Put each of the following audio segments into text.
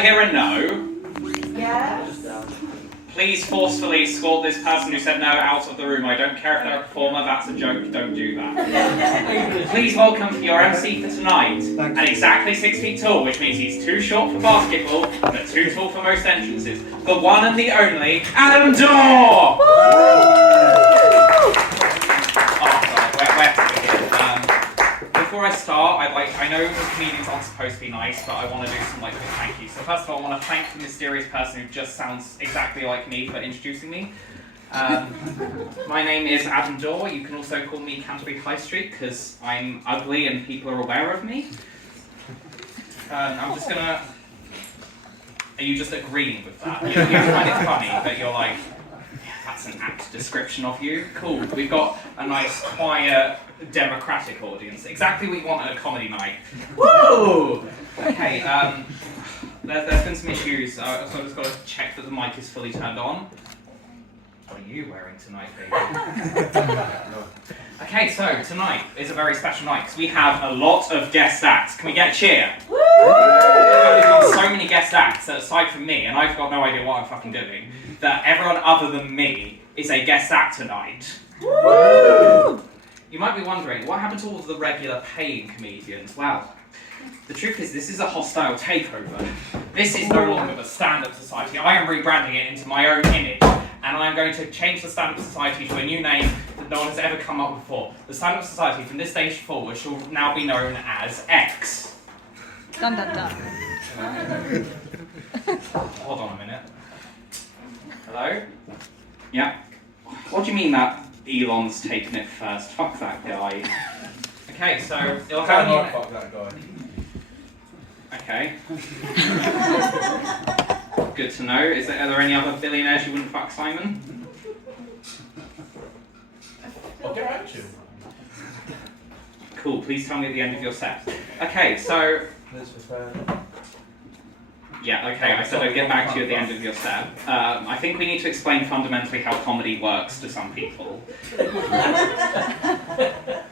I hear a no? Yes. Please forcefully escort this person who said no out of the room. I don't care if they're a performer, that's a joke, don't do that. Please welcome your MC for tonight. And exactly 6 feet tall, which means he's too short for basketball, but too tall for most entrances. The one and the only, Adam Stour! Before I start, I know the comedians aren't supposed to be nice, but I want to do some thank you. So first of all, I want to thank the mysterious person who just sounds exactly like me for introducing me. My name is Adam Stour. You can also call me Canterbury High Street because I'm ugly and people are aware of me. I'm just gonna. Are you just agreeing with that? You find it funny that you're like, yeah, that's an apt description of you. Cool. We've got a nice, quiet, democratic audience. Exactly what you want at a comedy night. Woo! Okay, there's been some issues, so I've just got to check that the mic is fully turned on. What are you wearing tonight, baby? Okay, so tonight is a very special night because we have a lot of guest acts. Can we get a cheer? Woo! We've got so many guest acts that aside from me, and I've got no idea what I'm fucking doing, that everyone other than me is a guest act tonight. Woo! You might be wondering, what happened to all of the regular paying comedians? Well, the truth is this is a hostile takeover. This is no longer the Stand-Up Society. I am rebranding it into my own image, and I'm going to change the Stand-Up Society to a new name that no one has ever come up with before. The Stand-Up Society from this stage forward shall now be known as X. Dun dun dun. Hold on a minute. Hello? Yeah? What do you mean that Elon's taken it first? Fuck that guy. Okay, so you'll have a new... Fuck that guy. Okay. Good to know. Are there any other billionaires you wouldn't fuck, Simon? I'll get around you. Cool, please tell me at the end of your set. Okay, so... This was fair. Yeah, okay, I said I'd get back to you at the end of your set. I think we need to explain fundamentally how comedy works to some people.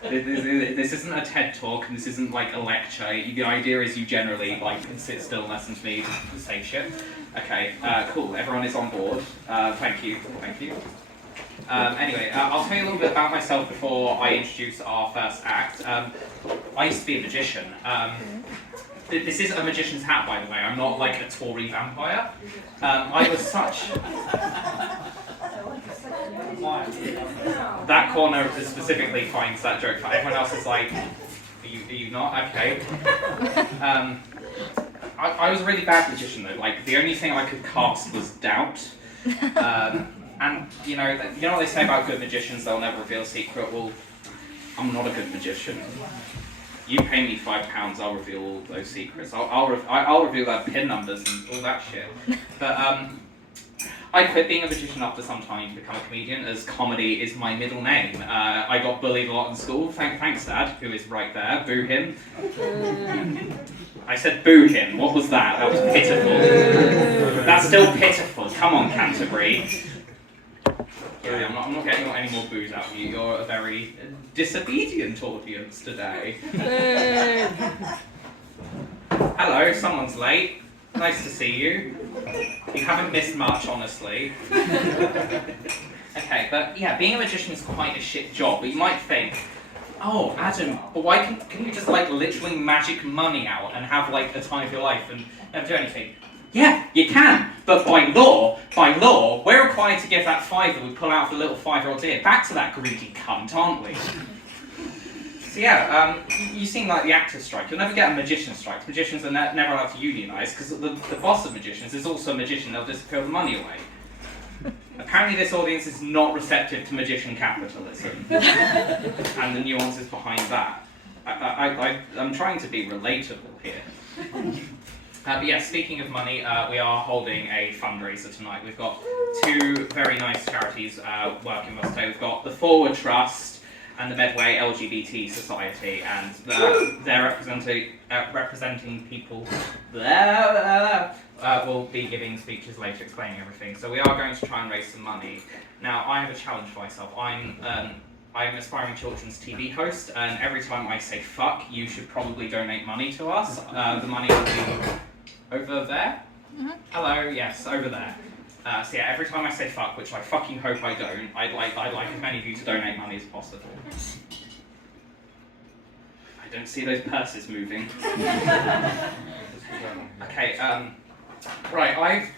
This isn't a TED Talk, and this isn't like a lecture. The idea is you generally can sit still and listen to me say shit. Okay, cool, everyone is on board. Thank you. Anyway, I'll tell you a little bit about myself before I introduce our first act. I used to be a magician. This is a magician's hat, by the way. I'm not like a Tory vampire. I was such... That corner specifically finds that joke. Everyone else is like, are you not? Okay. I was a really bad magician though. The only thing I could cast was doubt. And you know what they say about good magicians? They'll never reveal a secret. Well, I'm not a good magician. You pay me £5, I'll reveal all those secrets. I'll reveal their PIN numbers and all that shit. But I quit being a magician after some time to become a comedian, as comedy is my middle name. I got bullied a lot in school. Thanks, Dad, who is right there. Boo him. I said boo him. What was that? That was pitiful. That's still pitiful. Come on, Canterbury. Yeah, I'm not getting any more boos out of you. You're a very disobedient audience today. Hello, someone's late. Nice to see you. You haven't missed much, honestly. Okay, but yeah, being a magician is quite a shit job. But you might think, oh, Adam, but why can you just literally magic money out and have a time of your life and never do anything? Yeah, you can, but by law, we're required to give that fiver we pull out of the little 5-year-old's ear back to that greedy cunt, aren't we? So yeah, you seem like the actors' strike. You'll never get a magician's strike. Magicians are never allowed to unionise because the boss of magicians is also a magician. They'll disappear the money away. Apparently this audience is not receptive to magician capitalism and the nuances behind that. I'm trying to be relatable here. But yeah, speaking of money, we are holding a fundraiser tonight. We've got 2 very nice charities working with us today. We've got the Forward Trust and the Medway LGBT Society, and they're representing people will be giving speeches later explaining everything. So we are going to try and raise some money. Now, I have a challenge for myself. I'm an aspiring children's TV host, and every time I say fuck, you should probably donate money to us. The money will be over there. Hello, yes, over there. So yeah, every time I say fuck, which I fucking hope I don't, I'd like as many of you to donate money as possible. I don't see those purses moving. Okay, right,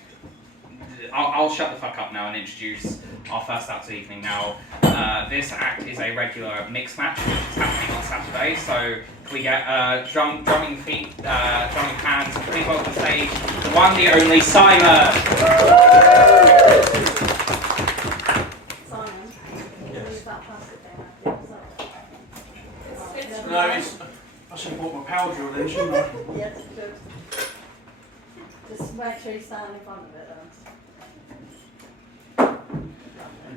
I'll shut the fuck up now and introduce our first act of the evening now. This act is a regular mix match, which is happening on Saturday, so can we get drumming feet, drumming hands, and please welcome to the stage the one, the only Simon! Simon, Yes. use that plastic thing. No, I should have bought my power drill then, shouldn't I? Yes, good. Just make sure you stand in front of it.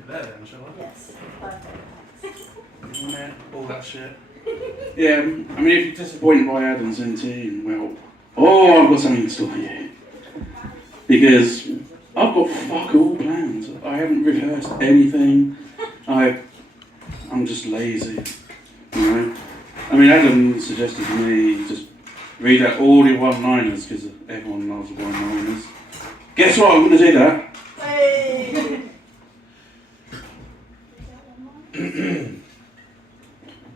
There then, shall I? Yes, perfect. Yeah, all that shit. Yeah, I mean, if you're disappointed by Adam's team, well, I've got something in store for you. Because I've got fuck all plans. I haven't rehearsed anything. I'm just lazy, you know. I mean, Adam suggested to me just read out all the one-liners because everyone loves one-liners. Guess what? I'm going to do that. Hey!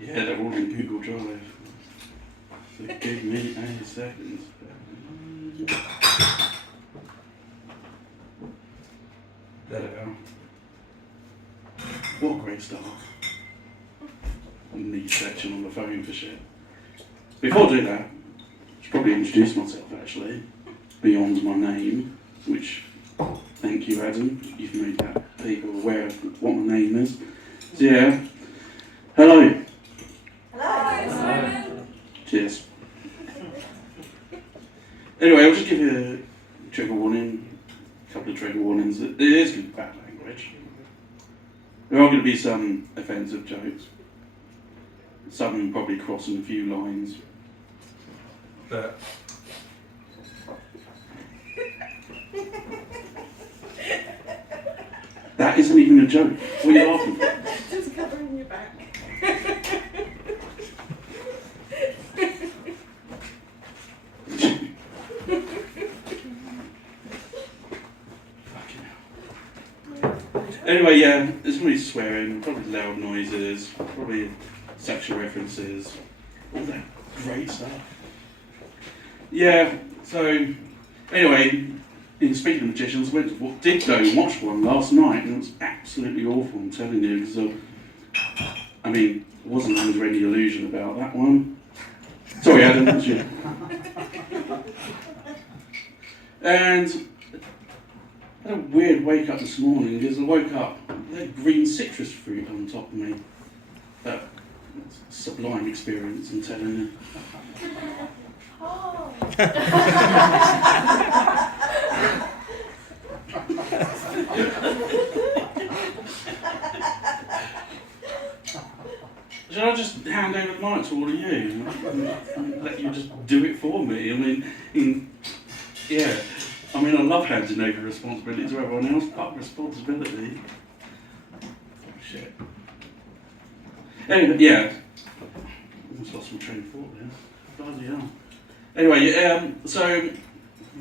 Yeah, they're all in Google Drive. So give me 8 seconds. There we go. What a great start. Neat section on the phone for shit. Before I do that, I should probably introduce myself actually, beyond my name, which, thank you Adam, you've made that people aware of what my name is. So yeah, hello. Hello! Cheers. Anyway, I'll just give you a trigger warning, a couple of trigger warnings. It is going to be bad language. There are going to be some offensive jokes. Some probably crossing a few lines. But That isn't even a joke. What are you laughing at? Just covering your back. Fucking hell. Anyway, yeah, there's going to be swearing, probably loud noises, probably sexual references, all that great stuff. Yeah, so anyway, in Speaking of Magicians, did go and watch one last night, and it was absolutely awful, I'm telling you, because I mean, I wasn't under any illusion about that one. Sorry, Adam, that's you. And I had a weird wake up this morning because I woke up, they had green citrus fruit on top of me. Sublime experience, I'm telling you. Oh! Should I just hand over the mic to all of you and let you just do it for me? I mean, yeah. I mean, I love handing over responsibility to everyone else. Fuck responsibility. Shit. Anyway, yeah. Almost lost my train of thought there. Bloody hell. Anyway, so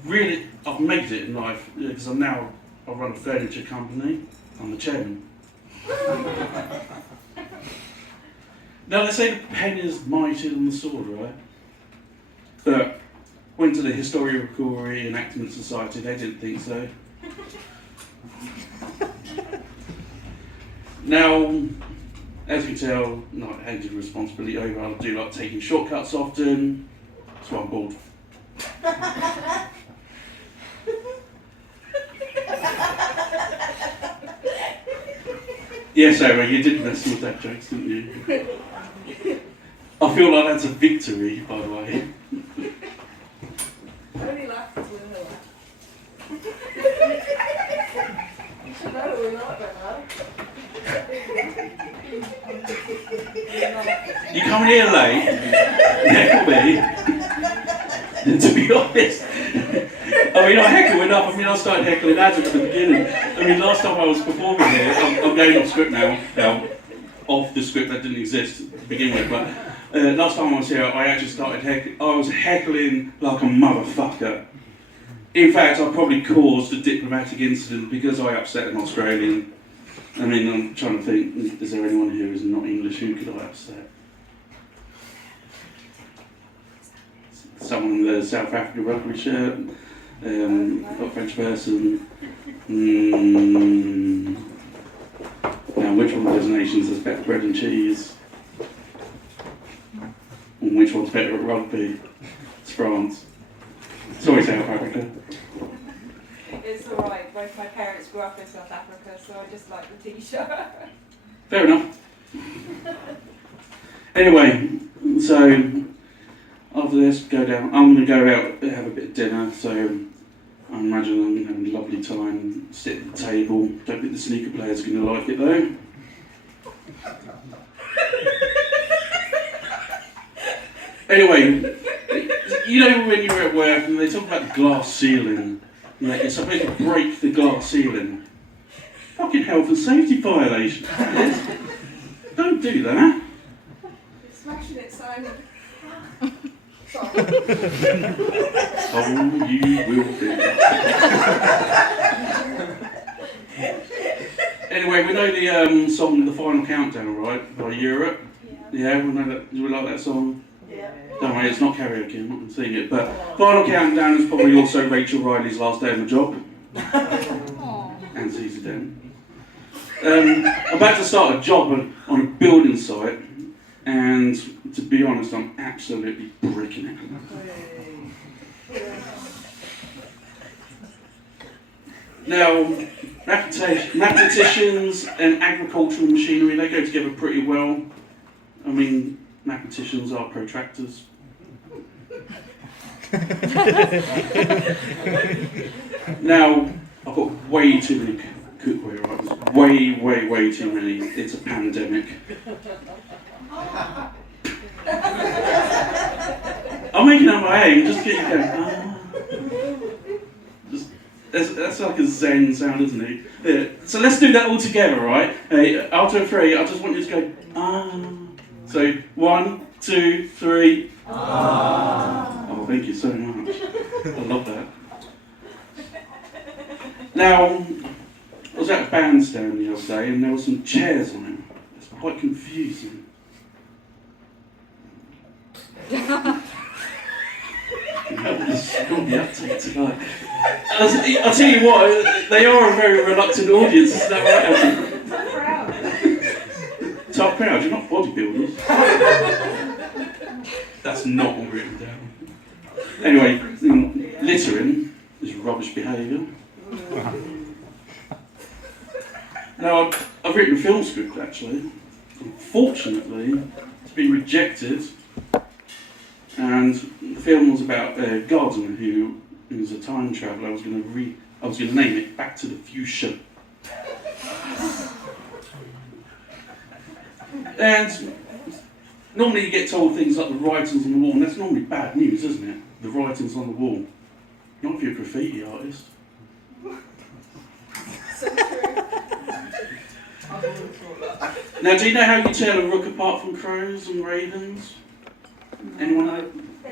really, I've made it in life because I run a furniture company. I'm the chairman. Now they say the pen is mightier than the sword, right? But went to the Historical Reenactment Society, they didn't think so. Now, as you can tell, not handed responsibility over, I do like taking shortcuts often, that's why I'm bald. Yeah, Sarah, you did mess with that joke, didn't you? I feel like that's a victory, by the way. Only laugh because we're gonna laugh. You should know we're not gonna You come here late, heckle me. And to be honest, I mean, I heckle enough. I mean, I started heckling Adam at the beginning. I mean, last time I was performing here, I'm going off script now, off the script that didn't exist to begin with, but last time I was here, I actually started heckling. I was heckling like a motherfucker In fact, I probably caused a diplomatic incident because I upset an Australian. I mean, I'm trying to think, is there anyone here who's not English? Who could I upset? Someone in the South African rugby shirt, a French person. Now, which one of those nations has better bread and cheese? And which one's better at rugby? It's France. Sorry, South Africa. It's alright, both my parents grew up in South Africa, so I just like the t-shirt. Fair enough. Anyway, so after this, go down. I'm going to go out and have a bit of dinner, so I imagine I'm going to have a lovely time, sit at the table. Don't think the snooker players are going to like it though. Anyway, you know when you're at work and they talk about the glass ceiling, like you're supposed to break the glass ceiling. Fucking health and safety violation. Don't do that. Smashing it, Simon. Oh, you will be. Anyway, we know the song "The Final Countdown," right? By Europe. Yeah, we know that. Do we like that song? Yeah. Don't worry, it's not karaoke. I'm not going to sing it. But "Final Countdown" is probably also Rachel Riley's last day on the job. And Caesar Den. I'm about to start a job on a building site, and to be honest, I'm absolutely bricking it. Now, mathematicians and agricultural machinery, they go together pretty well. I mean, mathematicians are protractors. Now, I've got way too many cookware items. Way too many. It's a pandemic. I'm making up my aim, just get you going. That's like a Zen sound, isn't it? Yeah. So let's do that all together, right? Hey, after 3, I just want you to go, ah. So 1, 2, 3. Ah. Oh, thank you so much. I love that. Now, I was at a bandstand the other day and there were some chairs on it. It's quite confusing. I'll tell you what, they are a very reluctant audience, is that right? Tough crowd, you're not bodybuilders. That's not all written down. Anyway, littering is rubbish behaviour. Now, I've written a film script actually. Unfortunately, it's been rejected. And the film was about a gardener who was a time traveller. I was going to name it Back to the Future. And normally you get told things like the writings on the wall, and that's normally bad news, isn't it? The writings on the wall. Not if you're a graffiti artist. So true. Now, do you know how you tell a rook apart from crows and ravens? Anyone know?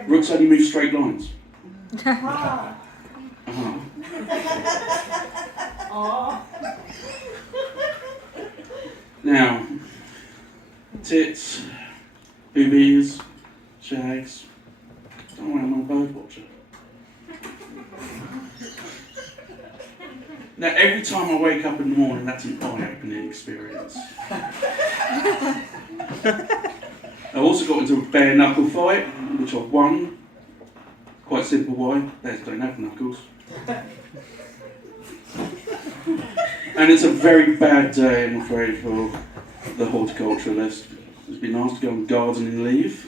Rooks only move straight lines. Ah. Uh-huh. Oh. Now, tits, boobies, shags. Don't worry, I'm a bird watcher. Now, every time I wake up in the morning, that's an eye-opening experience. I also got into a bare knuckle fight, which I won. Quite simple why, bears don't have knuckles. And it's a very bad day, I'm afraid, for the horticulturalist. It'd be nice to go on gardening leave.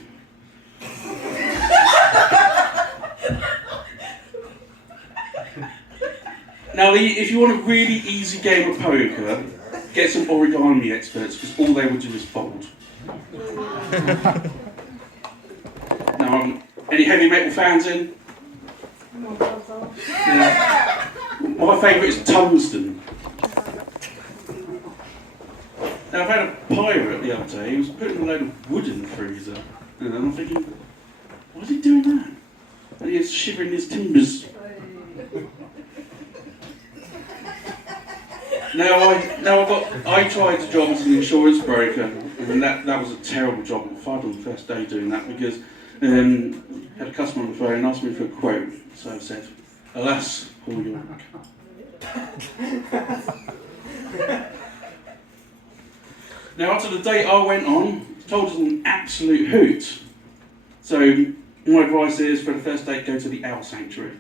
Now, if you want a really easy game of poker, get some origami experts, because all they would do is fold. Now, any heavy metal fans in? Yeah. My favourite is tungsten. Now, I've had a pirate the other day, he was putting a load of wood in the freezer, and I'm thinking, why is he doing that? And he was shivering his timbers. I tried a job as an insurance broker, and that was a terrible job. I got fired on the first day doing that because had a customer on the phone and asked me for a quote. So I said, alas, Paul York. Now, up to the date I went on, told us an absolute hoot. So my advice is, for the first date, go to the Owl Sanctuary.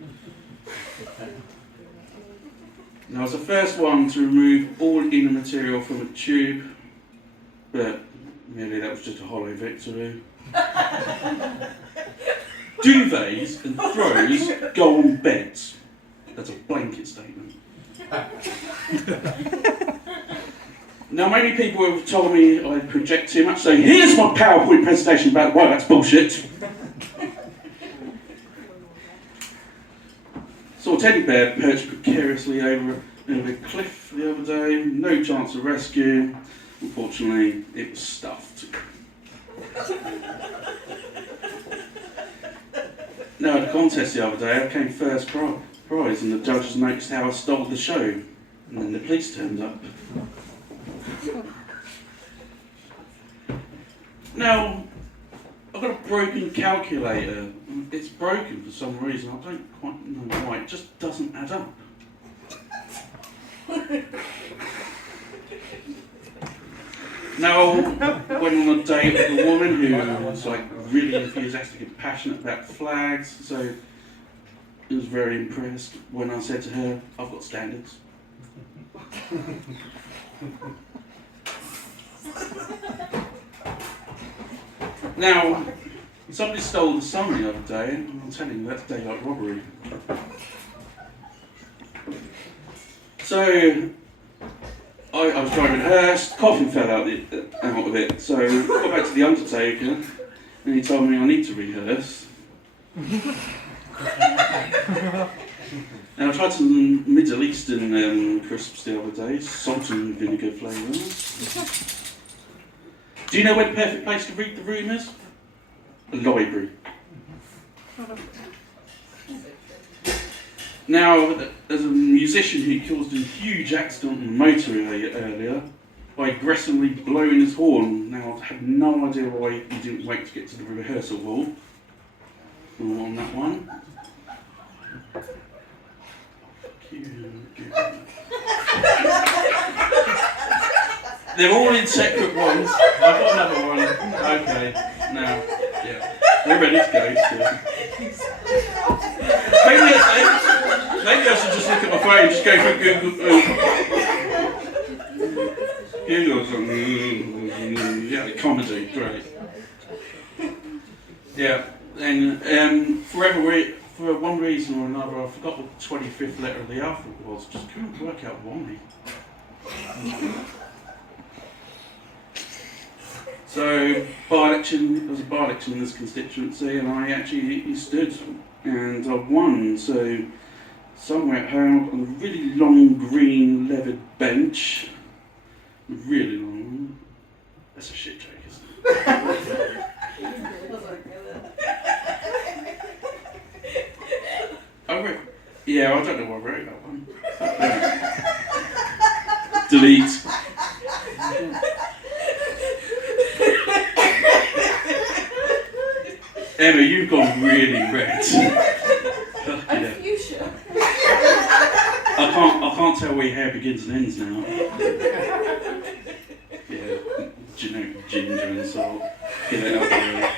Now, I was the first one to remove all inner material from a tube, but merely that was just a hollow victory. Duvets and throws go on beds. That's a blanket statement. Now, many people have told me I project too much, so here's my PowerPoint presentation about why that's bullshit. Saw a teddy bear perched precariously over a cliff the other day, no chance of rescue. Unfortunately, it was stuffed. Now, at the contest the other day, I came first prize, and the judges noticed how I stole the show, and then the police turned up. Now, I've got a broken calculator. It's broken for some reason. I don't quite know why. It just doesn't add up. Now, I went on a date with a woman who was like really enthusiastic and passionate about flags, so I was very impressed when I said to her, I've got standards. Now, somebody stole the sun the other day, and I'm telling you, that's daylight robbery. So, I was driving a hearse, coffin fell out of it, so I got back to the undertaker, and he told me I need to rehearse. Now, I tried some Middle Eastern crisps the other day, salt and vinegar flavours. Do you know where the perfect place to read the room is? A library. Now, there's a musician who caused a huge accident on the motorway earlier by aggressively blowing his horn. Now, I have no idea why he didn't wait to get to the rehearsal hall. On that one. They're all in separate ones. I've got another one. Okay, now, yeah. We're ready to go. Maybe I should just look at my phone and just go for Google. Yeah, comedy, great. Yeah, and for one reason or another, I forgot what the 25th letter of the alphabet was. Just couldn't work out why. So, there was a by-election in this constituency, and I actually stood, and I won. So, somewhere at home, on a really long green leathered bench, really long. That's a shit joke, isn't it? Yeah, I don't know why I wrote that one. Delete. Emma, you've gone really red. I'm fuchsia. I can't tell where your hair begins and ends now. Yeah, ginger and salt. Get it out there.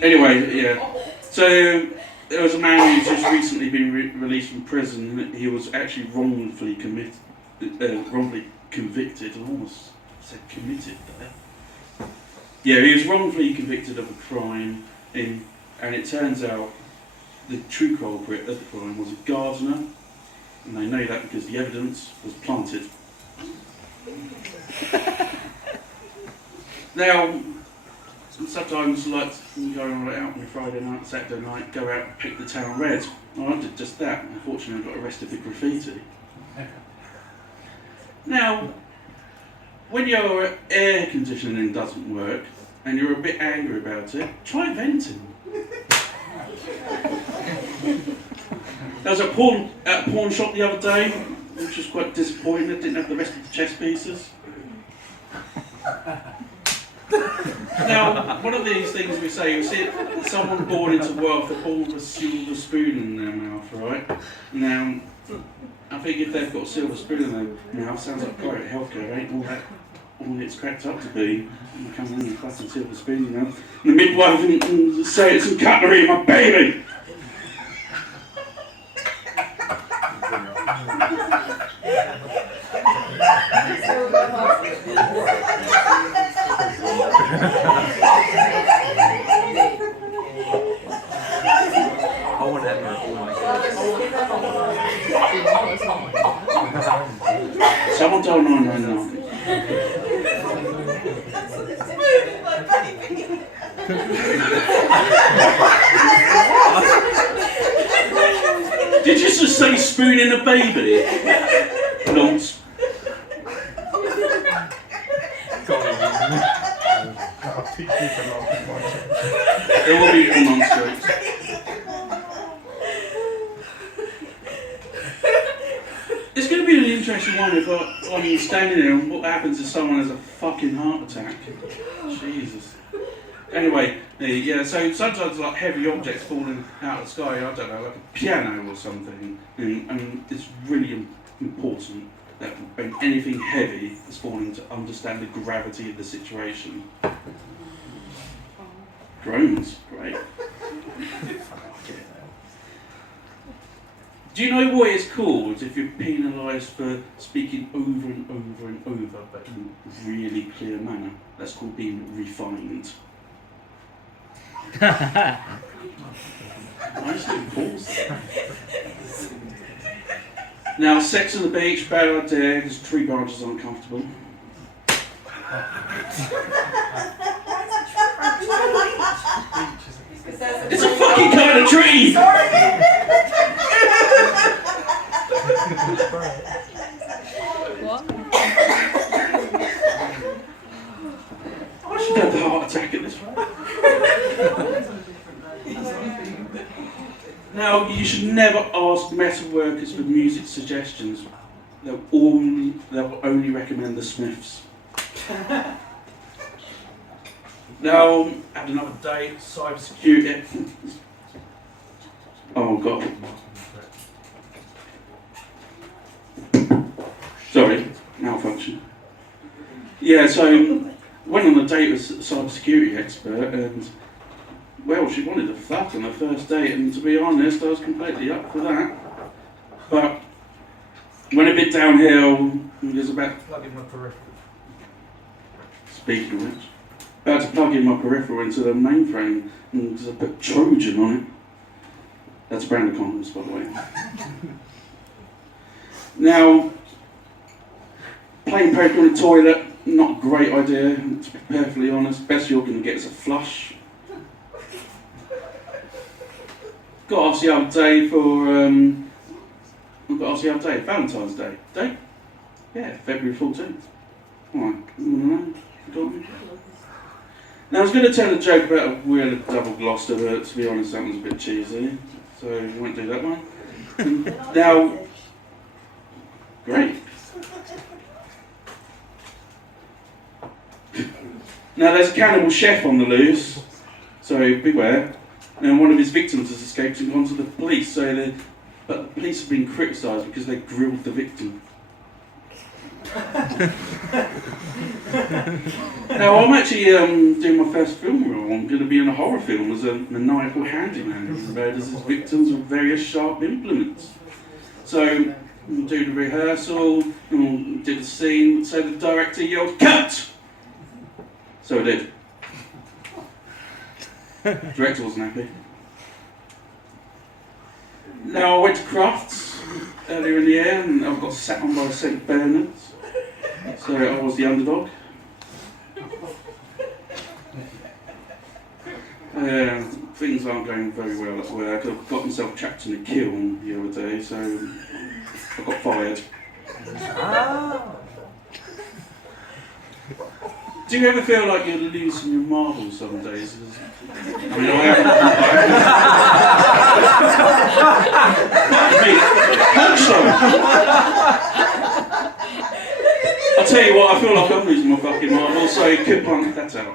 Anyway, yeah. So there was a man who's just recently been released from prison. He was actually wrongfully convicted. I almost said committed there. Yeah, he was wrongfully convicted of a crime, and it turns out the true culprit of the crime was a gardener, and they know that because the evidence was planted. Now, sometimes like go out on a Friday night, Saturday night, go out and pick the town red. Well, I did just that, and unfortunately I got arrested for graffiti. Now, when your air conditioning doesn't work and you're a bit angry about it, try venting. I was at a pawn shop the other day, which was quite disappointing. It didn't have the rest of the chess pieces. Now, one of these things we say, you see someone born into wealth, they're born with a silver spoon in their mouth, right? Now, I think if they've got a silver spoon in their mouth, sounds like private healthcare, ain't all it's cracked up to be. You come in with a classic silver spoon, you know. And the midwife and say it's some cutlery, my baby! I want to have her. Oh my god. Someone told 999. Did you just say spoon in a baby? Nonce. I'll teach you for long. There will be more nonce jokes. It's going to be an interesting one if I'm standing there and what happens if someone has a fucking heart attack. Jesus. Anyway, yeah, so sometimes like heavy objects falling out of the sky, I don't know, like a piano or something, and it's really important that when anything heavy is falling to understand the gravity of the situation. Drones, great. Do you know what it's called if you're penalised for speaking over and over and over but in a really clear manner? That's called being refined. I just didn't pause there. Now, sex on the beach, bad idea, because tree branches aren't comfortable. It's a fucking kind of tree! What? I should have the heart attack at this point. Now, you should never ask metal workers for music suggestions. They'll only recommend the Smiths. Now, had another day, cybersecurity. Oh God. Sorry, malfunction. Yeah, so went on a date with a cybersecurity expert, and well, she wanted a fuck on the first date, and to be honest, I was completely up for that. But went a bit downhill. It was about Plug in my peripheral. speaking of which, about to plug in my peripheral into the mainframe, and there's a bit Trojan on it. That's a brand of condoms, by the way. Now, playing poker in the toilet, not a great idea, to be perfectly honest. Best you're going to get is a flush. Got asked the other day Valentine's Day. Date? Yeah, February 14th. Alright, no, forgotten. Now I was going to tell a joke about a weird double Gloucester, but to be honest that was a bit cheesy, so I won't do that one. Now, great. Now there's a cannibal chef on the loose, so beware. And one of his victims has escaped and gone to the police, but the police have been criticised because they grilled the victim. Now I'm actually doing my first film role. I'm going to be in a horror film as a maniacal handyman who murders his victims with various sharp implements. So I'm doing the rehearsal, did the scene, so the director yelled, "Cut!" So I did. Director wasn't happy. Now I went to Crafts earlier in the year and I got sat on by St. Bernard's. So I was the underdog. Things aren't going very well at work. I've got myself trapped in a kiln the other day, so I got fired. Do you ever feel like you're losing your marbles some days? I mean, I tell you what, I feel like I'm losing my fucking mind. Also, could punk that out.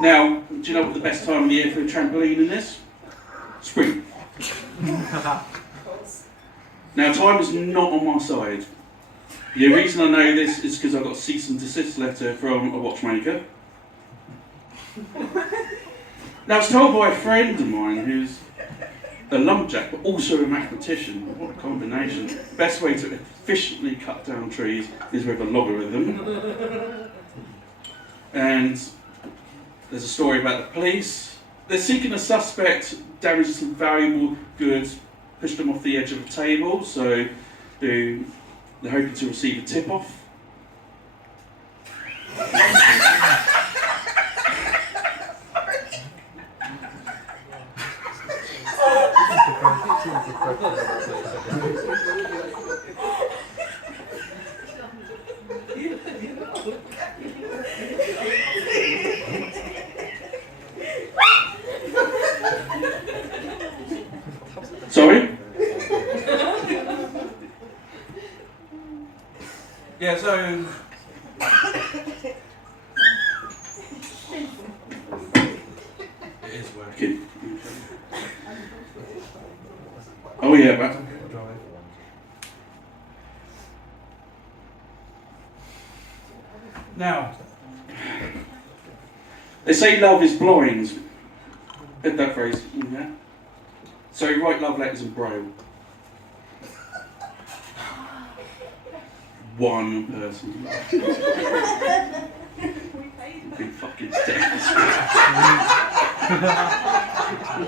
Now, do you know what the best time of the year for a trampoline is? Spring. Now, time is not on my side. The reason I know this is because I got a cease and desist letter from a watchmaker. Now, I was told by a friend of mine who's a lumberjack, but also a mathematician. What a combination. The best way to efficiently cut down trees is with a logarithm. And there's a story about the police. They're seeking a suspect, damaged some valuable goods, pushed them off the edge of a table, so they're hoping to receive a tip-off. Sorry? Yeah, so it is working. Oh yeah, but Now, they say love is blind. Heard that phrase? Yeah. So write love letters in Braille. One person. Big fucking death.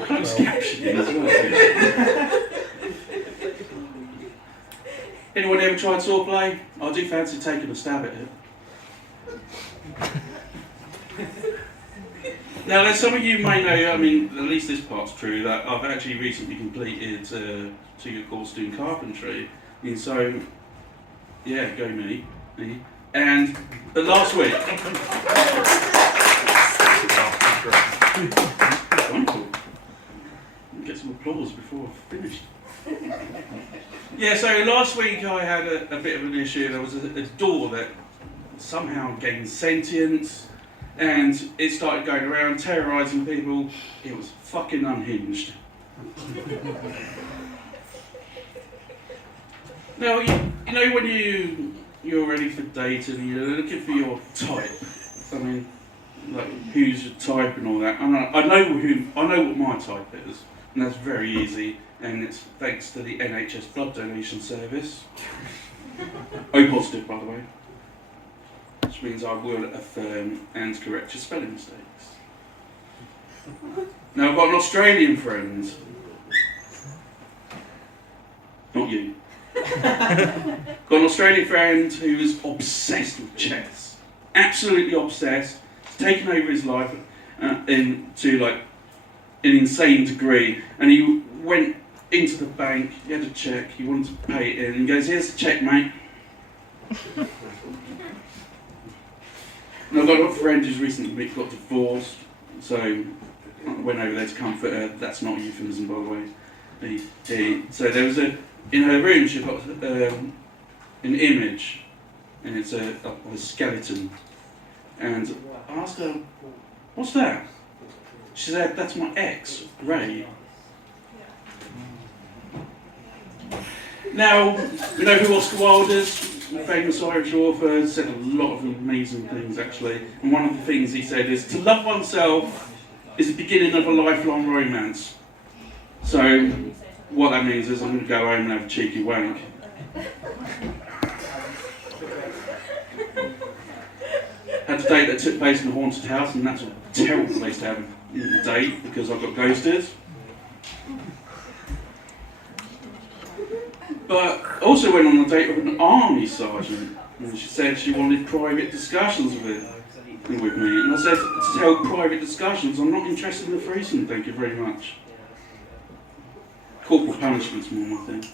Closed captioning as well. Anyone ever tried swordplay? I do fancy taking a stab at it. Now, as some of you may know, I mean, at least this part's true, that I've actually recently completed 2-year course doing carpentry. And so, yeah, go me. And last week, wonderful. Get some applause before I've finished. Yeah, so last week I had a bit of an issue. There was a door that somehow gained sentience, and it started going around terrorising people. It was fucking unhinged. Now, you know when you're ready for dating and you're looking for your type. I mean, like who's your type and all that. I know what my type is, and that's very easy. And it's thanks to the NHS blood donation service. O positive, by the way. Which means I will affirm and correct your spelling mistakes. Now I've got an Australian friend. Not you. Got an Australian friend who is obsessed with chess. Absolutely obsessed. It's taken over his life into like an insane degree. And he went into the bank, he had a cheque, he wanted to pay it in, and he goes, "Here's the cheque, mate." And I've got a friend who's recently got divorced, so I went over there to comfort her. That's not a euphemism, by the way. So there was in her room, she got an image, and it's a skeleton. And I asked her, "What's that?" She said, "That's my ex, Ray." Now, you know who Oscar Wilde is? A famous Irish author, said a lot of amazing things actually. And one of the things he said is, to love oneself is the beginning of a lifelong romance. So, what that means is I'm going to go home and have a cheeky wank. Had a date that took place in a haunted house, and that's a terrible place to have a date because I got ghosted. But I also went on a date with an army sergeant, and she said she wanted private discussions with me. And I said, to tell private discussions, I'm not interested in a threesome, thank you very much. Corporal punishment's more my thing.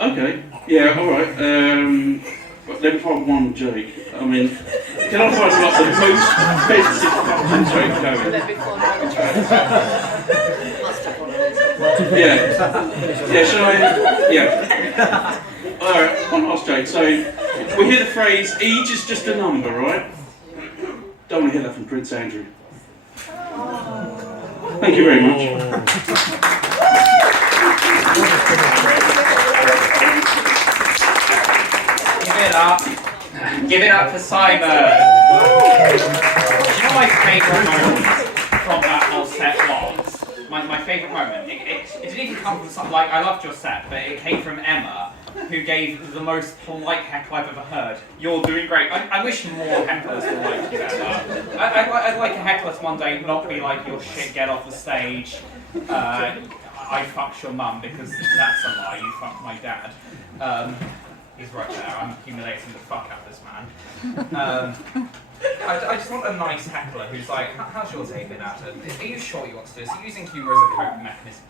Okay, yeah, alright. But let me find one joke. I mean, Can I find like the most offensive fucking joke going? Yeah, shall I? Yeah. Alright, one last joke. So, we hear the phrase, age is just a number, right? Don't want to hear that from Prince Andrew. Thank you very much. Give it up for Simon. Do you know my favourite moment from that whole set was? My favourite moment. It didn't even come from something like, I loved your set, but it came from Emma, who gave the most polite heckle I've ever heard. You're doing great. I wish more hecklers were like you, Emma. I'd like a heckler to one day not be like, your shit, get off the stage. I fucked your mum, because that's a lie, you fucked my dad. He's right there, I'm humiliating the fuck out of this man. I just want a nice heckler who's like, how's your day been, Adam? Are you sure you want to do this? Are you using humour as a coping mechanism?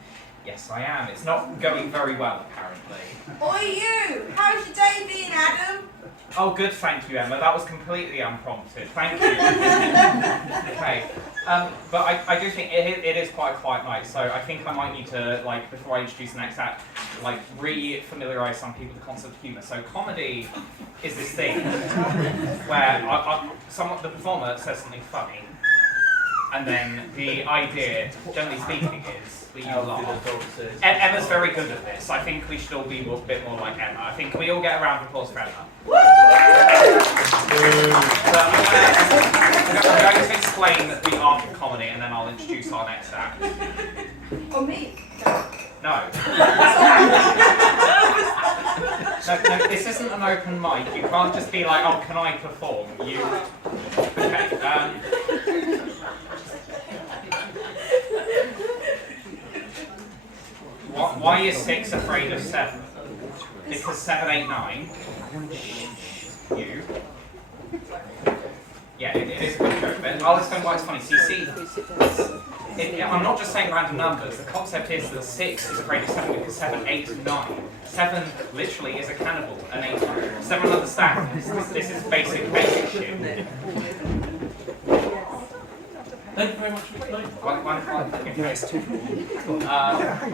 Yes, I am. It's not going very well, apparently. Oi you! How's your day been, Adam? Oh, good, thank you, Emma. That was completely unprompted. Thank you. Okay. But I do think it is quite a quiet night, so I think I might need to, like, before I introduce the next act, like, re-familiarise some people with the concept of humour. So comedy is this thing where the performer says something funny, and then the idea, generally speaking, is that you laugh. Emma's very good at this. I think we should all be a bit more like Emma. I think, can we all get a round of applause for Emma? I'm going to explain the art of comedy, and then I'll introduce our next act. Or me? No. No, this isn't an open mic. You can't just be like, oh, can I perform? You. Okay. Why is 6 afraid of 7? Because 7, 8, 9. You. Yeah, it is a good joke, but I'll explain why it's funny. So you see, I'm not just saying random numbers. The concept is that 6 is afraid of 7 because 7, 8, 9. 7 literally is a cannibal, and 8, 7 understands. This is basic shit. Thank you very much for playing.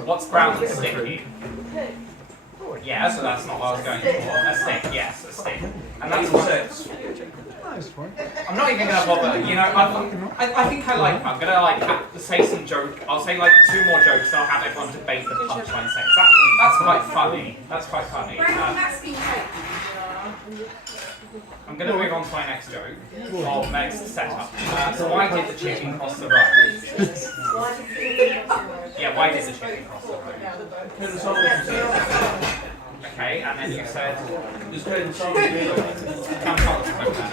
What's brown and sticky? Yeah, so that's not what I was going for. A stick, yes, a stick. And that's what it is. I'm not even going to bother, you know, I think I like, I'm going to like say some joke, I'll say like 2 more jokes and I'll have everyone debate the punchline sex. That's quite funny, that's quite funny. I'm going to move on to my next joke, or next setup. So why did the chicken cross the road? Yeah, why did the chicken cross the road? Okay, and then you said...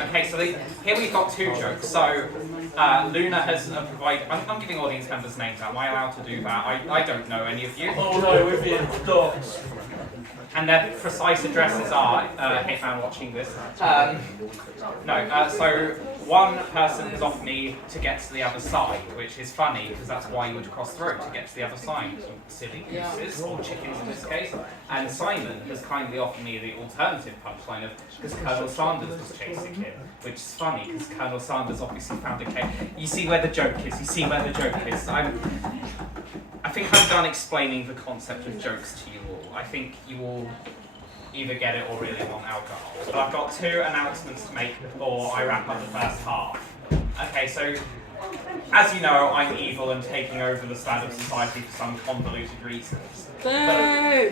Okay, so here we've got 2 jokes. So Luna has provided... I'm giving audience members names out. Am I allowed to do that? I don't know any of you. Oh no, we're being dogs. And their precise addresses are, Hitman watching this. So one person has offered me to get to the other side, which is funny because that's why you would cross the road, to get to the other side. Silly gooses, or chickens in this case. And Simon has kindly offered me the alternative punchline of, because Colonel Sanders was chasing him, which is funny because Colonel Sanders obviously found a cave. You see where the joke is, I think I'm done explaining the concept of jokes to you all. I think you all either get it or really want alcohol. But I've got 2 announcements to make before I wrap up the first half. Okay, so as you know, I'm evil and taking over the Stand-Up Society for some convoluted reasons. Boo!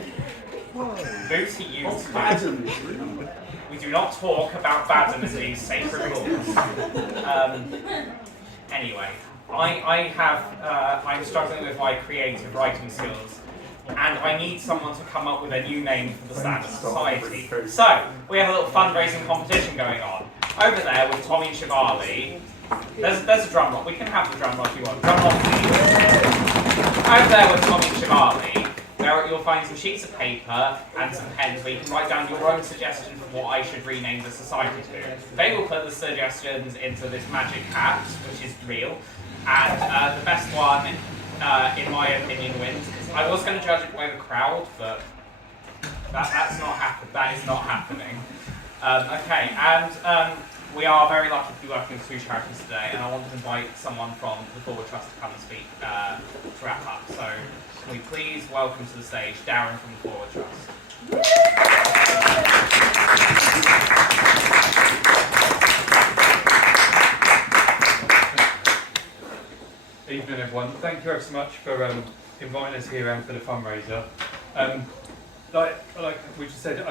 Boo to you too. We do not talk about badom in these sacred rules. Anyway. I'm struggling with my creative writing skills, and I need someone to come up with a new name for the Stand-Up Society. So, we have a little fundraising competition going on. Over there with Tommy and Shivali, there's a drum roll. We can have the drum roll if you want. Drum roll, please. Over there with Tommy and Shivali, where you'll find some sheets of paper and some pens where you can write down your own suggestion for what I should rename the society to. They will put the suggestions into this magic hat, which is real. And the best one, in my opinion, wins. I was going to judge it by the crowd, but that is not happening. Okay, and we are very lucky to be working with 2 charities today, and I want to invite someone from the Forward Trust to come and speak to wrap up. So can we please welcome to the stage Darren from the Forward Trust. Evening everyone, thank you ever so much for inviting us here and for the fundraiser. Like we just said,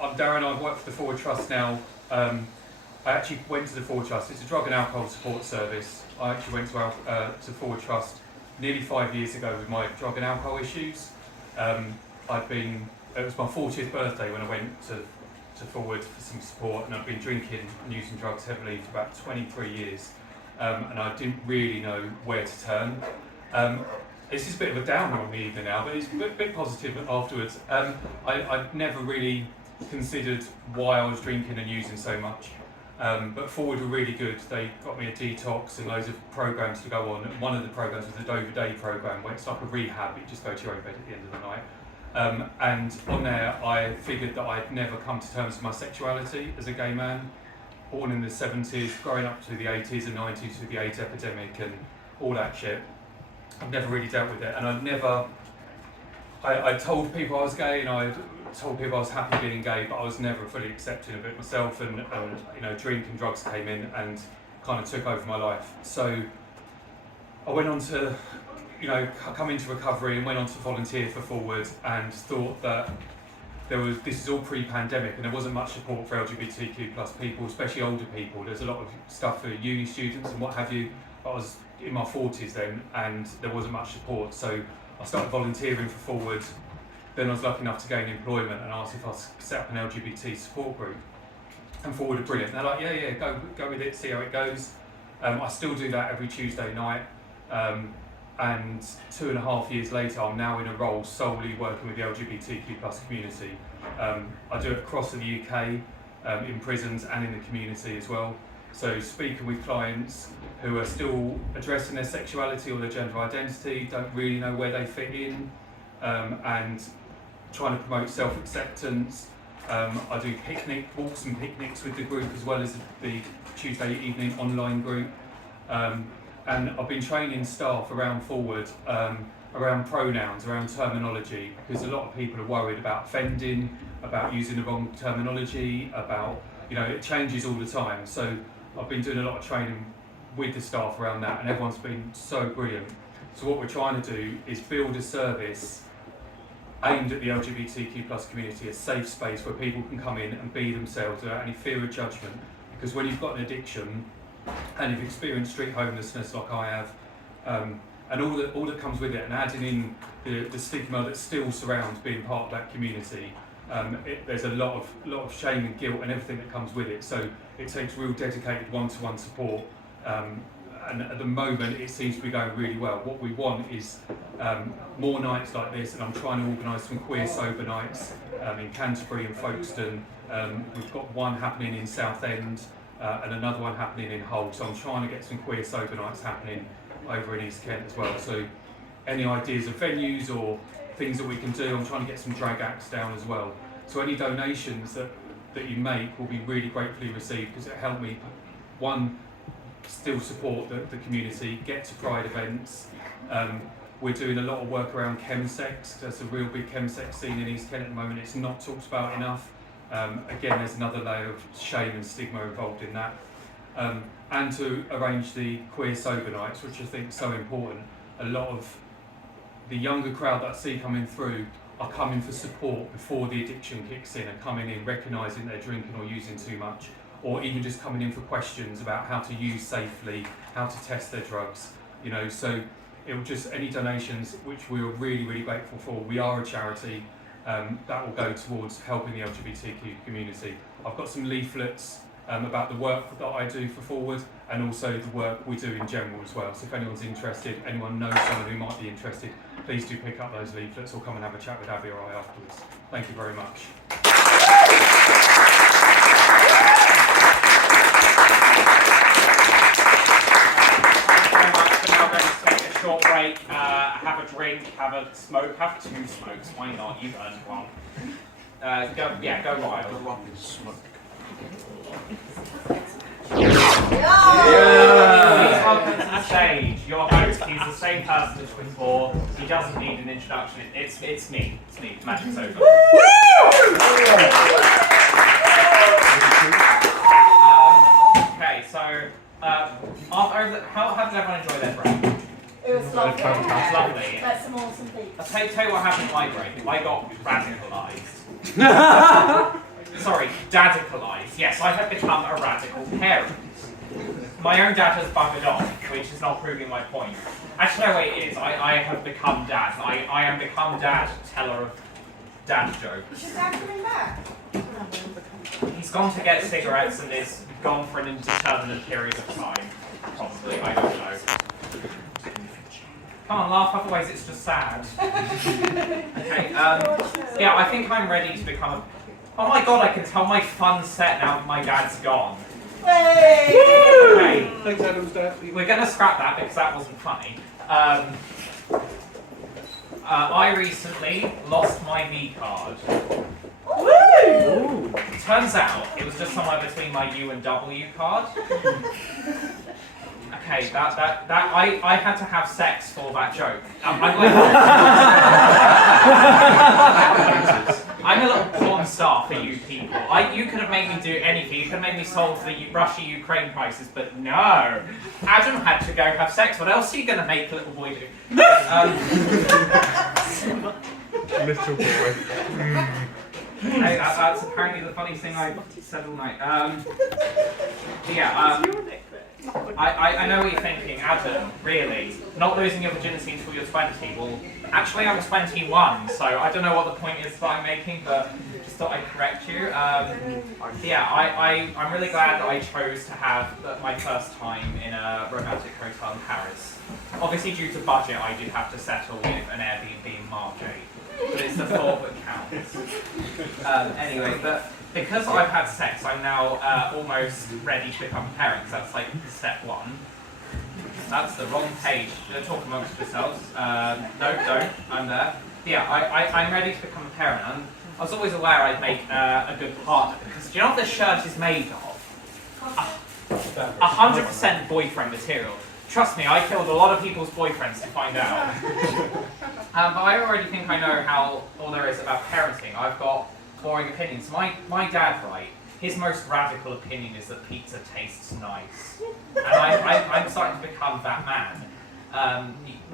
I'm Darren, I've worked for the Forward Trust now. I actually went to the Forward Trust, it's a drug and alcohol support service. I actually went to Forward Trust nearly 5 years ago with my drug and alcohol issues. It was my 40th birthday when I went to Forward for some support, and I've been drinking and using drugs heavily for about 23 years. And I didn't really know where to turn. This is a bit of a downer on the evening now, but it's a bit positive afterwards. I'd never really considered why I was drinking and using so much. But Forward were really good. They got me a detox and loads of programs to go on. One of the programs was the Dover Day program, where it's like a rehab, you just go to your own bed at the end of the night. And on there, I figured that I'd never come to terms with my sexuality as a gay man. Born in the 70s, growing up to the 80s and 90s with the AIDS epidemic and all that shit. I've never really dealt with it, and I told people I was gay, and I told people I was happy being gay, but I was never fully accepting of it myself, and you know, drink and drugs came in and kind of took over my life. So I went on to, you know, come into recovery and went on to volunteer for Forward, and thought that this is all pre-pandemic, and there wasn't much support for LGBTQ plus people, especially older people. There's a lot of stuff for uni students and what have you. I was in my 40s then, and there wasn't much support, so I started volunteering for Forward. Then I was lucky enough to gain employment and asked if I could set up an LGBT support group. And Forward are brilliant. They're like, yeah, go with it, see how it goes. I still do that every Tuesday night. And 2.5 years later, I'm now in a role solely working with the LGBTQ plus community. I do it across the UK, in prisons and in the community as well. So speaking with clients who are still addressing their sexuality or their gender identity, don't really know where they fit in, and trying to promote self-acceptance. I do walks and picnics with the group, as well as the Tuesday evening online group. And I've been training staff around Forward, around pronouns, around terminology, because a lot of people are worried about offending, about using the wrong terminology, about, you know, it changes all the time. So I've been doing a lot of training with the staff around that, and everyone's been so brilliant. So what we're trying to do is build a service aimed at the LGBTQ plus community, a safe space where people can come in and be themselves without any fear of judgment. Because when you've got an addiction, and you've experienced street homelessness like I have, and all that comes with it, and adding in the stigma that still surrounds being part of that community, there's a lot of shame and guilt and everything that comes with it. So it takes real dedicated one-to-one support, and at the moment it seems to be going really well. What we want is more nights like this, and I'm trying to organise some queer sober nights in Canterbury and Folkestone. We've got one happening in Southend, and another one happening in Hull. So I'm trying to get some queer sober nights happening over in East Kent as well. So any ideas of venues or things that we can do, I'm trying to get some drag acts down as well. So any donations that you make will be really gratefully received, because it helped me, one, still support the community, get to Pride events. We're doing a lot of work around chemsex. There's a real big chemsex scene in East Kent at the moment. It's not talked about enough. Again, there's another layer of shame and stigma involved in that. And to arrange the queer sober nights, which I think is so important. A lot of the younger crowd that I see coming through are coming for support before the addiction kicks in, and coming in recognising they're drinking or using too much, or even just coming in for questions about how to use safely, how to test their drugs. You know, so it will just, any donations, which we are really, really grateful for. We are a charity. That will go towards helping the LGBTQ community. I've got some leaflets about the work that I do for Forward, and also the work we do in general as well. So if anyone's interested, anyone knows someone who might be interested, please do pick up those leaflets or come and have a chat with Abby or I afterwards. Thank you very much. Short break, have a drink, have a smoke, have 2 smokes, why not? You've earned one. Go wild. The rock is smoke. Please welcome to the stage your host. He's the same person as before. He doesn't need an introduction. It's me. It's me, Magic Sofa. Okay, so how did everyone enjoy their break? It was lovely. It was lovely. Met some awesome people. I'll tell you what happened in my break. I got radicalised. Sorry, dadicalised. Yes, I have become a radical parent. My own dad has buggered off, which is not proving my point. Actually, no, wait, it is. I have become dad. I am become dad, teller of dad jokes. Is your dad coming back? He's gone to get cigarettes and is gone for an indeterminate period of time. Probably, I don't know. Come on, laugh, otherwise it's just sad. Okay, yeah, I think I'm ready to become a... Oh my god, I can tell my fun's set now that my dad's gone. Hey! Okay, Thanks, Adam's dad. we're going to scrap that because that wasn't funny. I recently lost my V card. Woo! Turns out it was just somewhere between my U and W card. Okay, I had to have sex for that joke. I'm a little porn star for you people. You could have made me do anything. You could have made me solve the Russia-Ukraine crisis, but no. Adam had to go have sex. What else are you going to make a little boy do? Little boy. Hey, that's apparently the funniest thing I've said all night. Yeah, I know what you're thinking, Adam, really? Not losing your virginity until you're 20? Well, actually I'm 21, so I don't know what the point is that I'm making, but just thought I'd correct you. Yeah, I'm really glad that I chose to have my first time in a romantic hotel in Paris. Obviously due to budget, I did have to settle with an Airbnb in Margate, but it's the thought that counts. Anyway, but because I've had sex, I'm now almost ready to become a parent. So that's like step one. That's the wrong page. Don't talk amongst yourselves. No, don't. I'm there. Yeah, I'm ready to become a parent. And I was always aware I'd make a good partner because do you know what this shirt is made of? 100% boyfriend material. Trust me, I killed a lot of people's boyfriends to find out. But I already think I know all there is about parenting. I've got boring opinions. My dad, right, his most radical opinion is that pizza tastes nice. And I'm starting to become that man.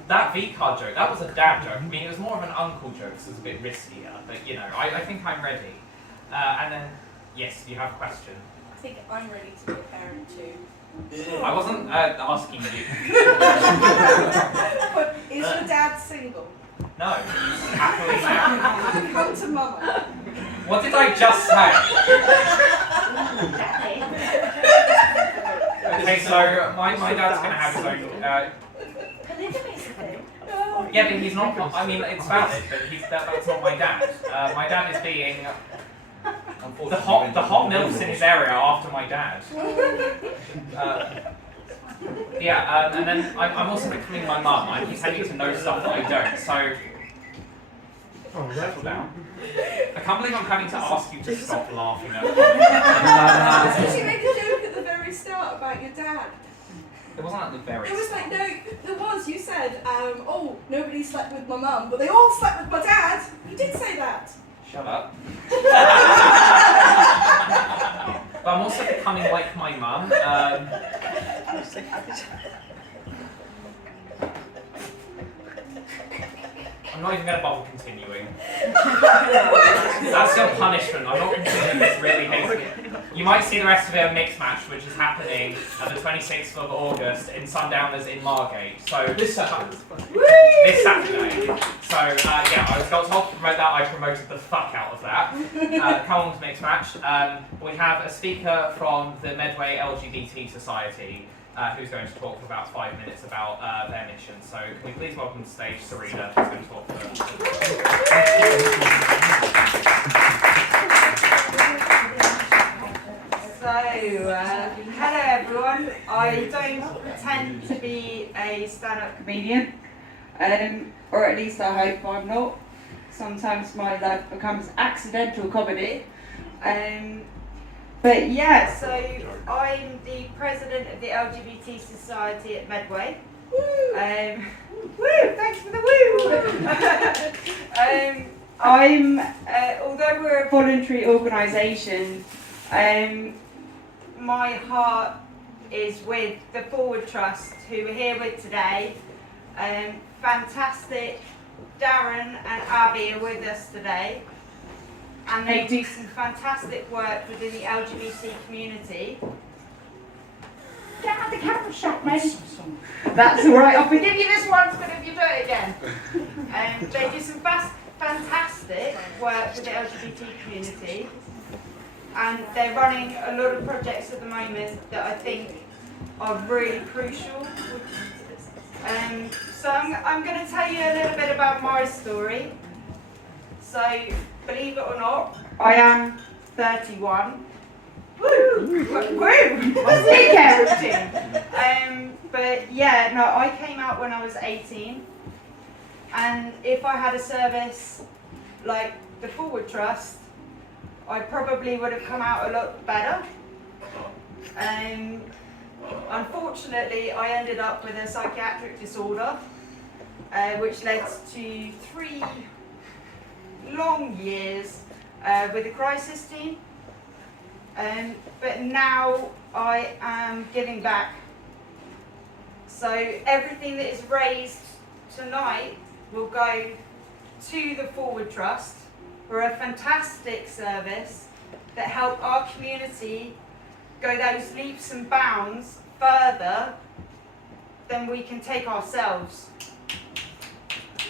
That V-card joke, that was a dad joke. I mean, it was more of an uncle joke, so it's a bit riskier. But, you know, I think I'm ready. And then, yes, you have a question. I think I'm ready to be a parent too. I wasn't asking you. But is your dad single? No, he's happily married. Come to mama. What did I just say? Okay, so my dad's going to have his own... Polygamy's a thing. yeah, but he's not... I mean, it's valid, but that's not my dad. My dad is being... The hot milfs in his area after my dad. Yeah, and then I'm also becoming my mum. I'm pretending to know stuff that I don't, so... Settle down. I can't believe I'm having to ask you to stop laughing at me. Did you make a joke at the very start about your dad? It wasn't at the very It was start. like, no, there was. You said, oh, nobody slept with my mum, but they all slept with my dad. You did say that. Shut up. But I'm also becoming like my mum. I'm not even going to bother continuing. That's your punishment. I'm not continuing this really hastily. You might see the rest of it a mixed match, which is happening on the 26th of August in Sundowners in Margate. So this Saturday. So yeah, I was told to promote that. I promoted the fuck out of that. Come on to mixed match. We have a speaker from the Medway LGBT Society. Who's going to talk for about 5 minutes about their mission. So can we please welcome to the stage Serena, who's going to talk for So, hello everyone. I don't tend to be a stand-up comedian, or at least I hope I'm not. Sometimes my life becomes accidental comedy. But yeah, so I'm the president of the LGBT Society at Medway. Woo! Thanks for the woo! Although we're a voluntary organisation, my heart is with the Forward Trust, who we're here with today. Fantastic Darren and Abby are with us today, and they do some fantastic work within the LGBT community. Get out the camera shot, mate. That's all right. I'll forgive you this once, but if you do it again. They do some fantastic work with the LGBT community, and they're running a lot of projects at the moment that I think are really crucial. So I'm going to tell you a little bit about my story. So, believe it or not, I am 31. Woo! Woo! My skincare routine. But yeah, no, I came out when I was 18, and if I had a service like the Forward Trust, I probably would have come out a lot better. Unfortunately, I ended up with a psychiatric disorder, which led to 3 long years with a crisis team. But now I am giving back. So everything that is raised tonight will go to the Forward Trust. We're a fantastic service that help our community go those leaps and bounds further than we can take ourselves.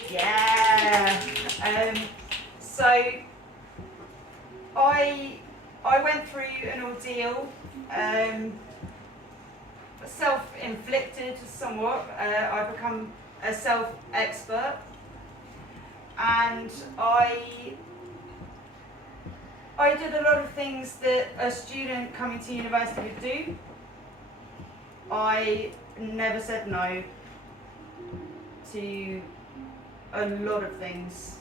Yeah. So I went through an ordeal, self-inflicted somewhat. I've become a self-expert, and I did a lot of things that a student coming to university would do. I never said no to a lot of things,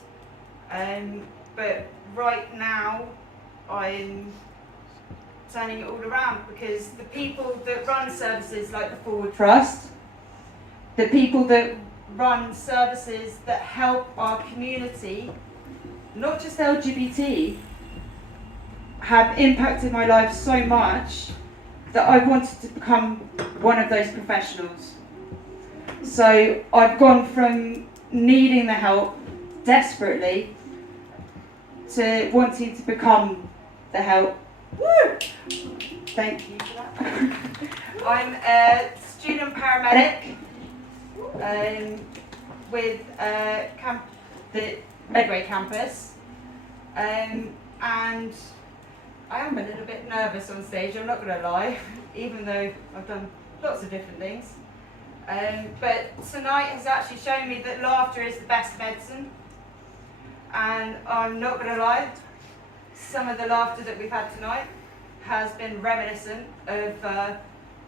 but right now I'm turning it all around, because the people that run services like the Forward Trust, the people that run services that help our community, not just LGBT, have impacted my life so much that I wanted to become one of those professionals. So I've gone from needing the help desperately to wanting to become the help. Woo! Thank you for that. I'm a student paramedic with the Medway campus, and I am a little bit nervous on stage, I'm not going to lie, even though I've done lots of different things. But tonight has actually shown me that laughter is the best medicine. And I'm not going to lie, some of the laughter that we've had tonight has been reminiscent of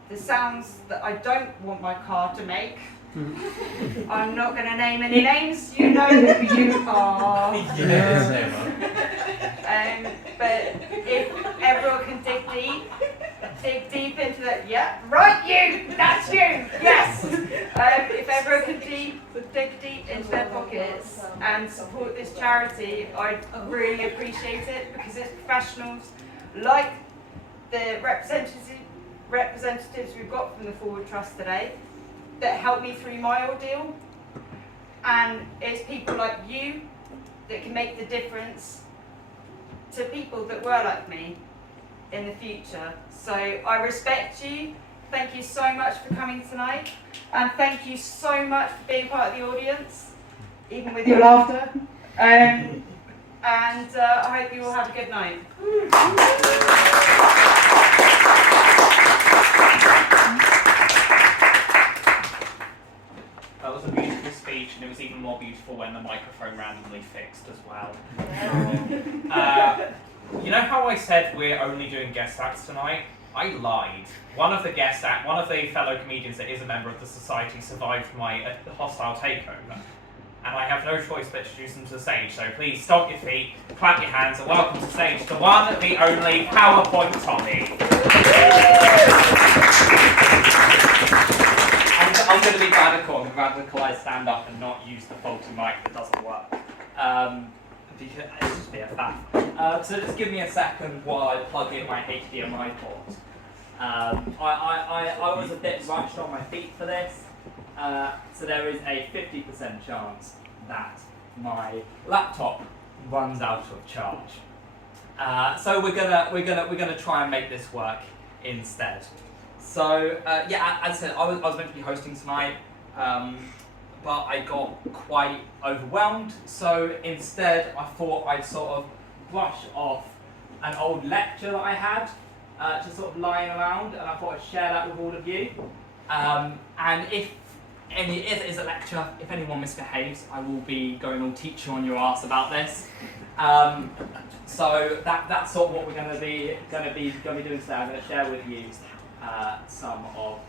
the sounds that I don't want my car to make. I'm not going to name any names, you know who you are. But if everyone can dig deep into that, yeah, right, you, that's you, yes. If everyone can dig deep into their pockets and support this charity, I'd really appreciate it, because it's professionals like the representatives we've got from the Forward Trust today that helped me through my ordeal, and it's people like you that can make the difference to people that were like me in the future. So I respect you. Thank you so much for coming tonight, and thank you so much for being part of the audience, even with your laughter. And I hope you all have a good night. That was a beautiful speech, and it was even more beautiful when the microphone randomly fixed as well. You know how I said we're only doing guest acts tonight? I lied. One of the fellow comedians that is a member of the society survived my hostile takeover. and I have no choice but to introduce them to the stage. So please stomp your feet, clap your hands, and welcome to the stage the one, the only PowerPoint Tommy. I'm going to be radical. I'm going to radicalise stand up and not use the faulty mic that doesn't work. Because it's just be a fact. So just give me a second while I plug in my HDMI port. I was a bit rushed on my feet for this, so there is a 50% chance that my laptop runs out of charge. So we're gonna try and make this work instead. So yeah, as I said, I was meant to be hosting tonight, but I got quite overwhelmed. So instead, I thought I'd sort of brush off an old lecture that I had, just sort of lying around, and I thought I'd share that with all of you. And if it is a lecture, if anyone misbehaves, I will be going all teacher on your ass about this. So that's sort of what we're going to be doing today. I'm going to share with you some of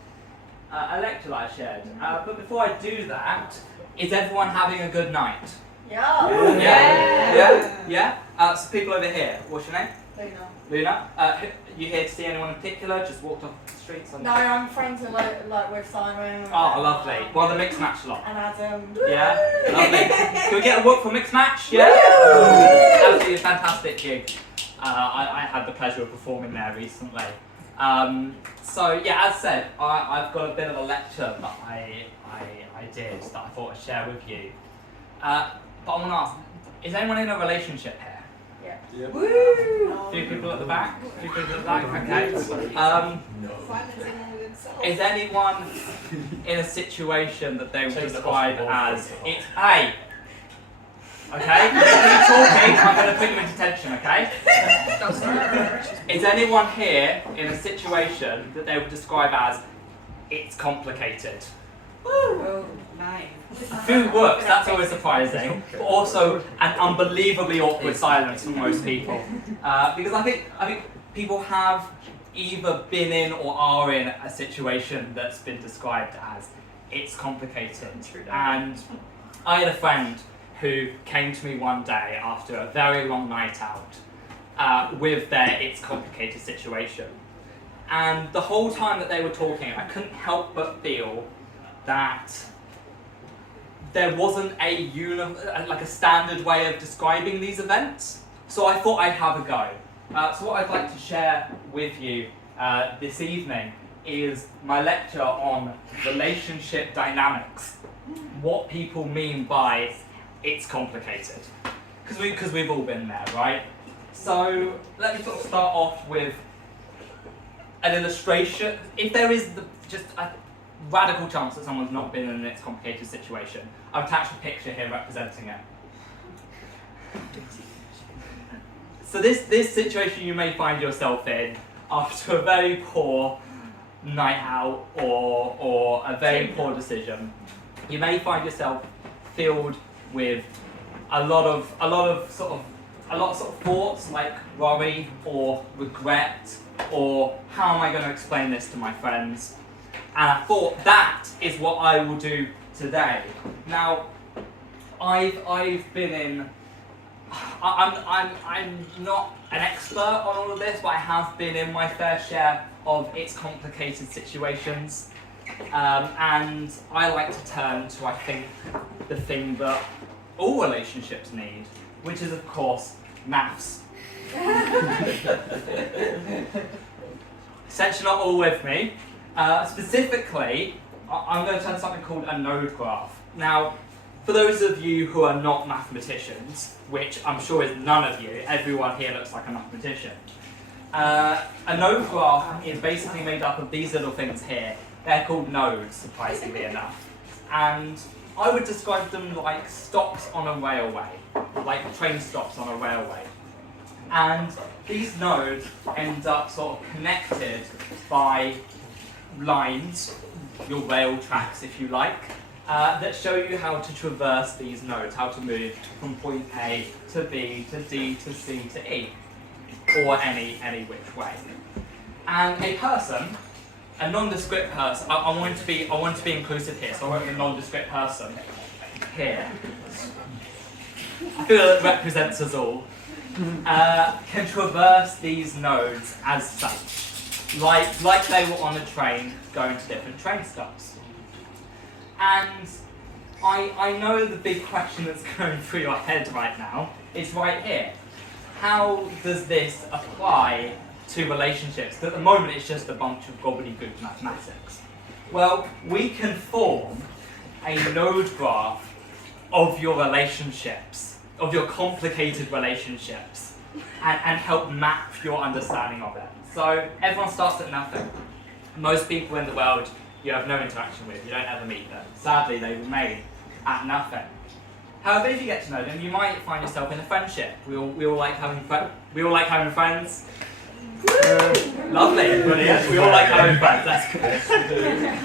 a lecture that I shared. But before I do that, is everyone having a good night? Yeah. So people over here. What's your name? Luna. You here to see anyone in particular? Just walked off the streets? No, I'm friends with, with Simon. Oh, lovely. Well, the mixed match lot. And Adam. Yeah, lovely. Can we get a whoop for mixed match? Yeah. Absolutely fantastic gig. I had the pleasure of performing there recently. So yeah, as said, I've got a bit of a lecture that I did that I thought I'd share with you. But I want to ask, is anyone in a relationship here? Yeah. Woo! A few people at the back? Okay. Is anyone in a situation that they would describe as it's A? Okay? Keep talking, I'm going to put you in detention, okay? Is anyone here in a situation that they would describe as it's complicated? Oh, nice. Food works, that's always surprising, but also an unbelievably awkward silence for most people. Because I think people have either been in or are in a situation that's been described as it's complicated. And I had a friend who came to me one day after a very long night out with their it's complicated situation. And the whole time that they were talking, I couldn't help but feel that there wasn't a standard way of describing these events. So I thought I'd have a go. So what I'd like to share with you this evening is my lecture on relationship dynamics. What people mean by it's complicated. Because we've all been there, right? So let me sort of start off with an illustration. If there is just a radical chance that someone's not been in an it's complicated situation, I've attached a picture here representing it. So this situation you may find yourself in after a very poor night out or a very poor decision. You may find yourself filled with a lot of thoughts like worry or regret or how am I going to explain this to my friends? And I thought that is what I will do today. Now, I've been in. I'm not an expert on all of this, but I have been in my fair share of it's complicated situations. And I like to turn to, I think, the thing that all relationships need, which is, of course, maths. Essentially, not all with me. Specifically, I'm going to turn to something called a node graph. Now, for those of you who are not mathematicians, which I'm sure is none of you, everyone here looks like a mathematician. A node graph is basically made up of these little things here. They're called nodes, surprisingly enough. And I would describe them like stops on a railway, like train stops on a railway. And these nodes end up sort of connected by lines, your rail tracks if you like, that show you how to traverse these nodes, how to move from point A to B to D to C to E, or any which way. And a person, a nondescript person, I want to be inclusive here, so I want a nondescript person, here, I feel it represents us all, can traverse these nodes as such, like they were on a train going to different train stops. And I know the big question that's going through your head right now is right here. How does this apply to relationships? At the moment it's just a bunch of gobbledygook mathematics. Well, we can form a node graph of your relationships, of your complicated relationships, and help map your understanding of it. So everyone starts at nothing. Most people in the world you have no interaction with, you don't ever meet them. Sadly, they remain at nothing. However, if you get to know them, you might find yourself in a friendship. We all like having friends. Lovely, brilliant. We all like having friends. That's good.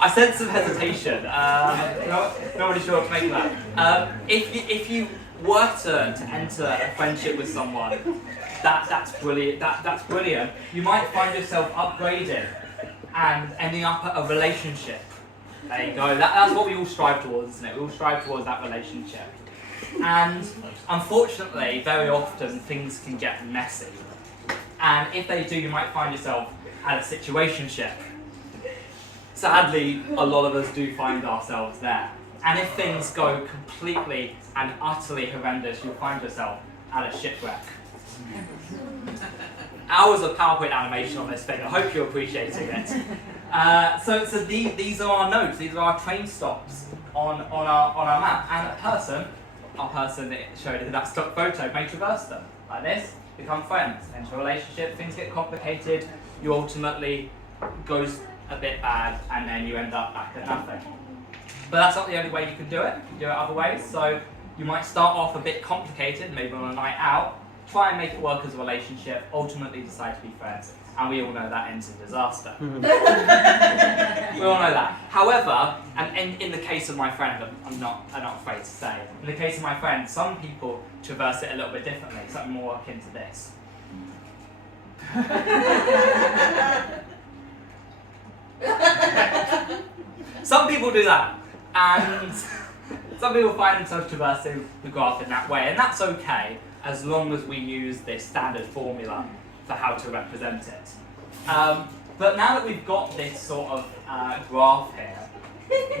I sense some hesitation. Not really sure what to make of that. If you were to enter a friendship with someone, that's brilliant. That's brilliant. You might find yourself upgrading and ending up at a relationship. There you go. That's what we all strive towards, isn't it? We all strive towards that relationship. And unfortunately, very often things can get messy. And if they do, you might find yourself at a situationship. Sadly, a lot of us do find ourselves there. And if things go completely and utterly horrendous, you'll find yourself at a shipwreck. Hours of PowerPoint animation on this thing. I hope you're appreciating it. So these are our nodes. These are our train stops on our map. And our person that showed in that stock photo may traverse them like this, become friends, enter a relationship. Things get complicated. You ultimately goes a bit bad, and then you end up back at nothing. But that's not the only way you can do it. You can do it other ways. So you might start off a bit complicated, maybe on a night out, try and make it work as a relationship, ultimately decide to be friends. And we all know that ends in disaster. We all know that. However, and in the case of my friend, I'm not afraid to say, in the case of my friend, some people traverse it a little bit differently, something more akin to this. Some people do that, and some people find themselves traversing the graph in that way, and that's okay as long as we use this standard formula for how to represent it. But now that we've got this sort of graph here,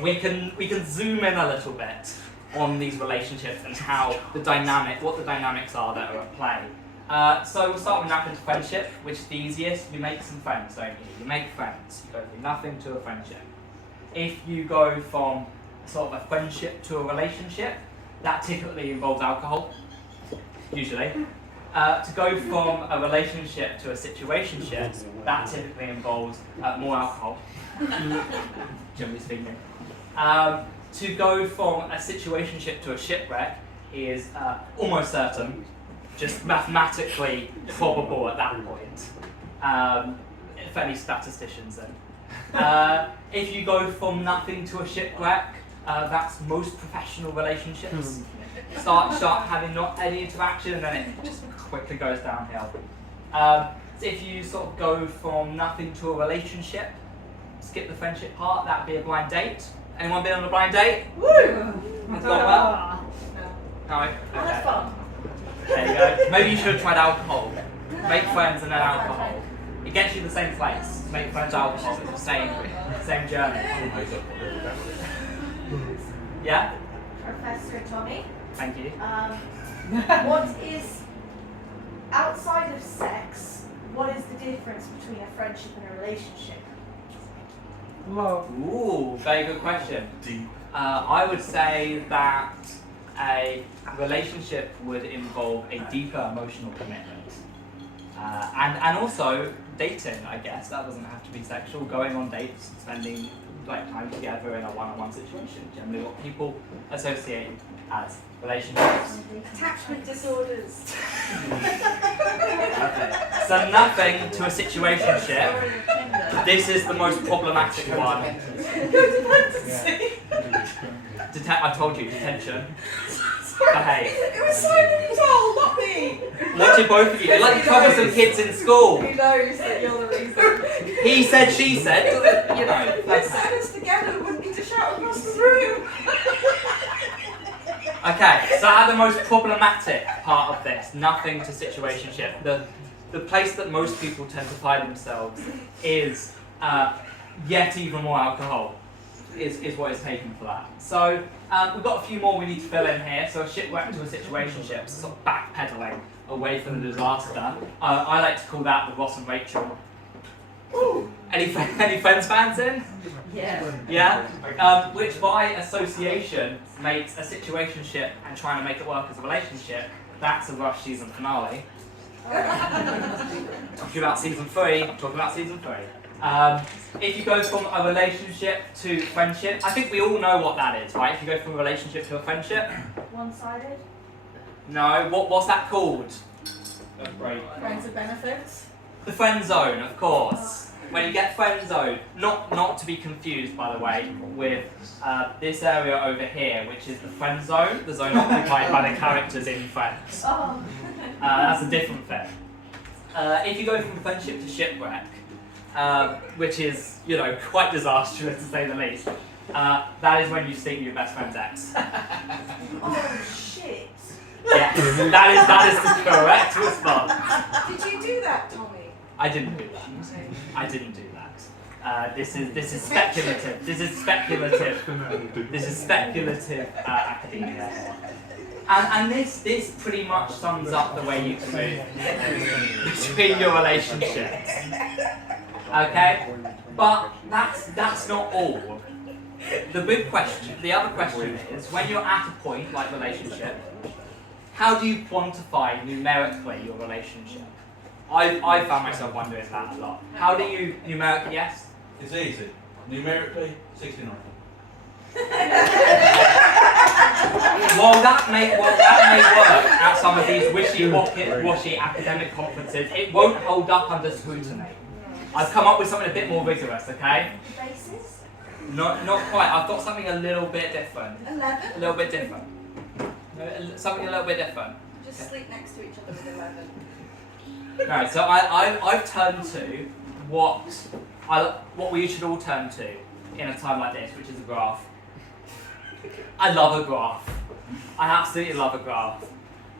we can zoom in a little bit on these relationships and how what the dynamics are that are at play. So we'll start with nothing to friendship, which is the easiest. You make some friends, don't you? You make friends. You go from nothing to a friendship. If you go from sort of a friendship to a relationship, that typically involves alcohol, usually. To go from a relationship to a situationship, that typically involves more alcohol, generally speaking. To go from a situationship to a shipwreck is almost certain, just mathematically probable at that point, for any statisticians then. If you go from nothing to a shipwreck, that's most professional relationships. Start having not any interaction, and then it just quickly goes downhill. So if you sort of go from nothing to a relationship, skip the friendship part, that'd be a blind date. Anyone been on a blind date? Woo! Has it gone well? No. Okay. That's fun. There you go. Maybe you should have tried alcohol. Make friends and then alcohol. It gets you the same place. Make friends, alcohol. It's the same journey. Yeah? Professor Tommy, Thank you. what is, outside of sex, what is the difference between a friendship and a relationship? Love. Ooh, very good question. Deep. I would say that a relationship would involve a deeper emotional commitment. And also dating, I guess. That doesn't have to be sexual. Going on dates, spending time together in a one-on-one situation, generally what people associate as relationships. Attachment disorders. Okay. So nothing to a situationship. This is the most problematic one. I told you, detention. Behave. It was Simon Toll, not me. What did both of you? You're like troublesome kids in school. He knows that you're the reason. He said, she said. You know. Let's set us together. We wouldn't need to shout across the room. Okay, so at the most problematic part of this, nothing to situationship, the place that most people tend to find themselves is yet even more alcohol is what is taken for that. So we've got a few more we need to fill in here. So a shipwreck to a situationship, so sort of backpedaling away from the disaster. I like to call that the Ross and Rachel. Any Friends fans in? Yeah. Yeah? Which by association makes a situationship and trying to make it work as a relationship. That's a Rush season finale. Talking about season 3, talking about season 3. If you go from a relationship to friendship, I think we all know what that is, right? If you go from a relationship to a friendship. One-sided? No, what's that called? Friends with benefits. The friend zone, of course. When you get friend zone, not to be confused, by the way, with this area over here, which is the friend zone, the zone occupied by the characters in Friends. Oh. That's a different thing. If you go from friendship to shipwreck, which is, quite disastrous to say the least, that is when you sting your best friend's ex. Oh, shit. Yes, that is the correct response. Did you do that, Tommy? I didn't do that. I didn't do that. This is speculative. This is speculative academia. And this pretty much sums up the way you can move between your relationships. Okay? But that's not all. The other question is, when you're at a point like relationship, how do you quantify numerically your relationship? I found myself wondering that a lot. How do you numerically, yes? It's easy. Numerically, 69. While that may work at some of these wishy-washy academic conferences, it won't hold up under scrutiny. I've come up with something a bit more rigorous, okay? Basis? Not quite. I've got something a little bit different. 11? A little bit different. Something a little bit different. Just sleep next to each other with 11. Right, so I've turned to what we should all turn to in a time like this, which is a graph. I love a graph. I absolutely love a graph.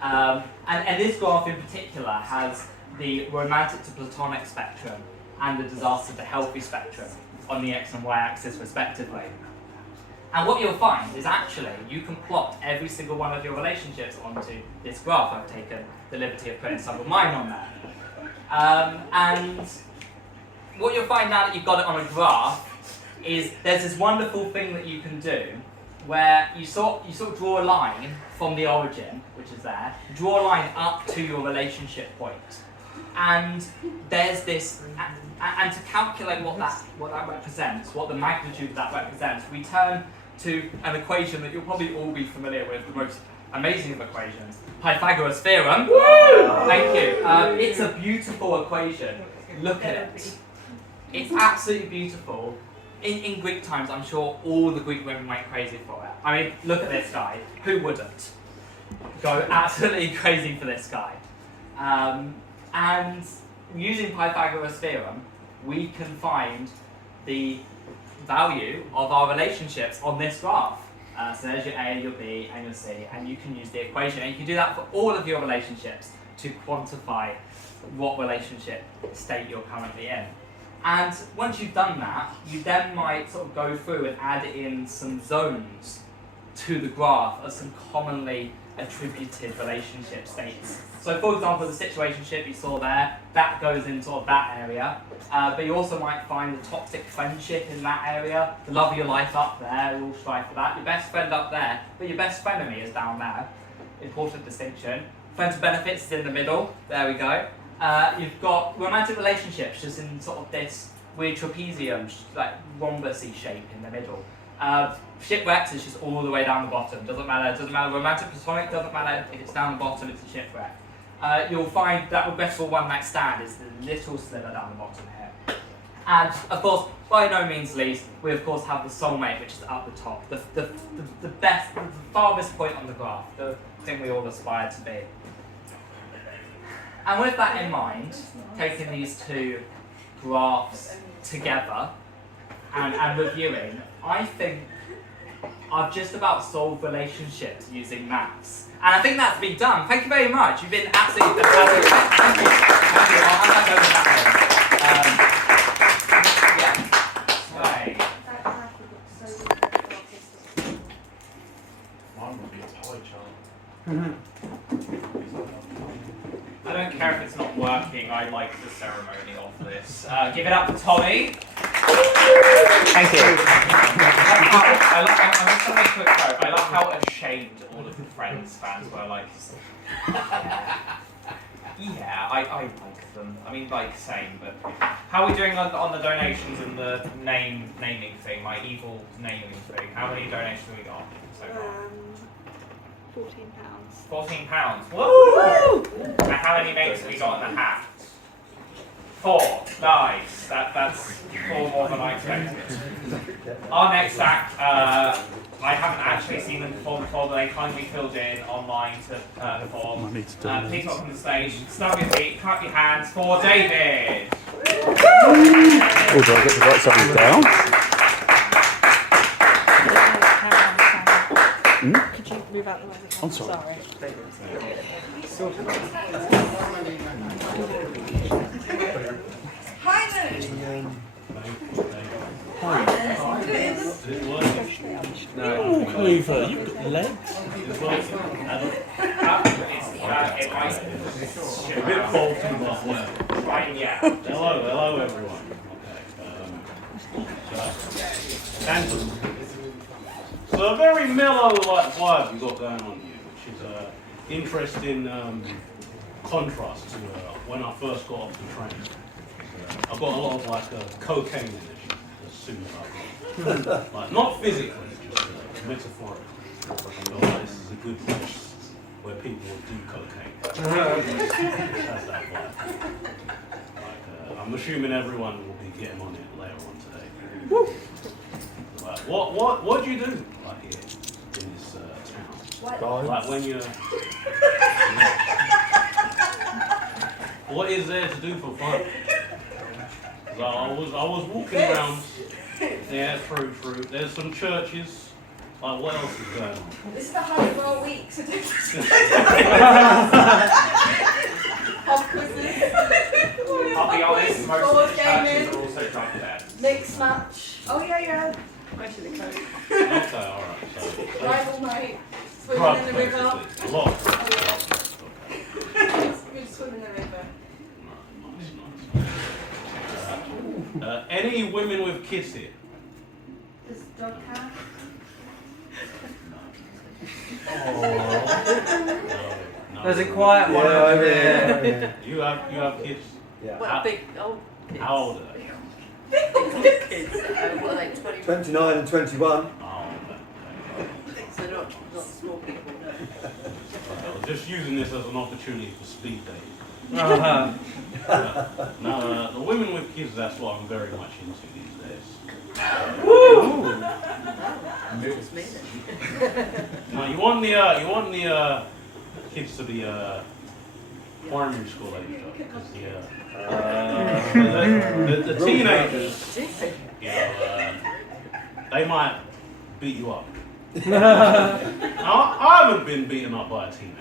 And this graph in particular has the romantic to platonic spectrum and the disaster to healthy spectrum on the x and y axis respectively. And what you'll find is actually you can plot every single one of your relationships onto this graph. I've taken the liberty of putting some of mine on there. And what you'll find now that you've got it on a graph is there's this wonderful thing that you can do where you sort of draw a line from the origin, which is there, draw a line up to your relationship point. And there's this, and to calculate what that represents, what the magnitude of that represents, we turn to an equation that you'll probably all be familiar with, the most amazing of equations, Pythagoras' theorem. Woo! Thank you. It's a beautiful equation. Look at it. It's absolutely beautiful. In Greek times, I'm sure all the Greek women went crazy for it. I mean, look at this guy. Who wouldn't go absolutely crazy for this guy? And using Pythagoras' theorem, we can find the value of our relationships on this graph. So there's your A, your B, and your C, and you can use the equation. And you can do that for all of your relationships to quantify what relationship state you're currently in. And once you've done that, you then might sort of go through and add in some zones to the graph of some commonly attributed relationship states. So for example, the situationship you saw there, that goes in sort of that area. But you also might find the toxic friendship in that area, the love of your life up there, we all strive for that. Your best friend up there, but your best frenemy is down there. Important distinction. Friends with benefits is in the middle, there we go. You've got romantic relationships just in sort of this weird trapezium, like rhombusy shape in the middle. Shipwrecks is just all the way down the bottom. Doesn't matter romantic, platonic, doesn't matter if it's down the bottom, it's a shipwreck. You'll find that regretful one night stand is the little sliver down the bottom here. And of course, by no means least, we of course have the soulmate, which is up the top, the best, the farthest point on the graph, the thing we all aspire to be. And with that in mind, taking these two graphs together and reviewing, I think I've just about solved relationships using maths. And I think that's been done. Thank you very much. You've been absolutely fantastic. Thank you. Thank you. I'll hand back over that way. Mine would be a pie chart. I don't care if it's not working, I like the ceremony of this. Give it up for Tommy. Thank you. I'm just going to make a quick quote. I love how ashamed all of the Friends fans were, like, yeah, I like them. I mean, like, same, but how are we doing on the donations and the naming thing, my evil naming thing? How many donations have we got so far? £14. £14. Woo! And how many mates have we got in the hat? 4. Nice. That's 4 more than I expected. Our next act, I haven't actually seen them perform before, but they kindly filled in online to perform. Please welcome to the stage. Snug your feet, clap your hands for David. Oh, do I get to write something down? Could you move out the way? I'm sorry. Hi there. Oh, Cleaver, you've got legs. A bit faulty, but right, yeah. Hello everyone. Okay. So a very mellow vibe you got going on here, which is interesting contrast to when I first got off the train. I've got a lot of cocaine in it as soon as I got. Like, not physically, just metaphorically. This is a good place where people will do cocaine. It has that vibe. I'm assuming everyone will be getting on it later on today. What do you do here in this town? Like when you're... What is there to do for fun? I was walking around. Yeah, true. There's some churches. Like, what else is going on? This is the Honey Roll week, so don't I'll be honest, most of the churches are also drunk there. Mix match. Oh yeah. Actually, Okay, alright. So, rival night. Swimming drugs, in the river. basically. A lot of drugs. Good swim in the river. Nice. Any women with kids here? Does dog count? No. There's a quiet one over there. You have kids? Yeah. How, Big old kids. how old are they? Kids. What are they, 20? 29 and 21. Oh, So not small people, no. I was just using this as an opportunity for speed dating. Now, the women with kids, that's what I'm very much into these days. It's me then. Now, you want the kids to be primary school age, though, because the teenagers, you know, they might beat you up. Now, I haven't been beaten up by a teenager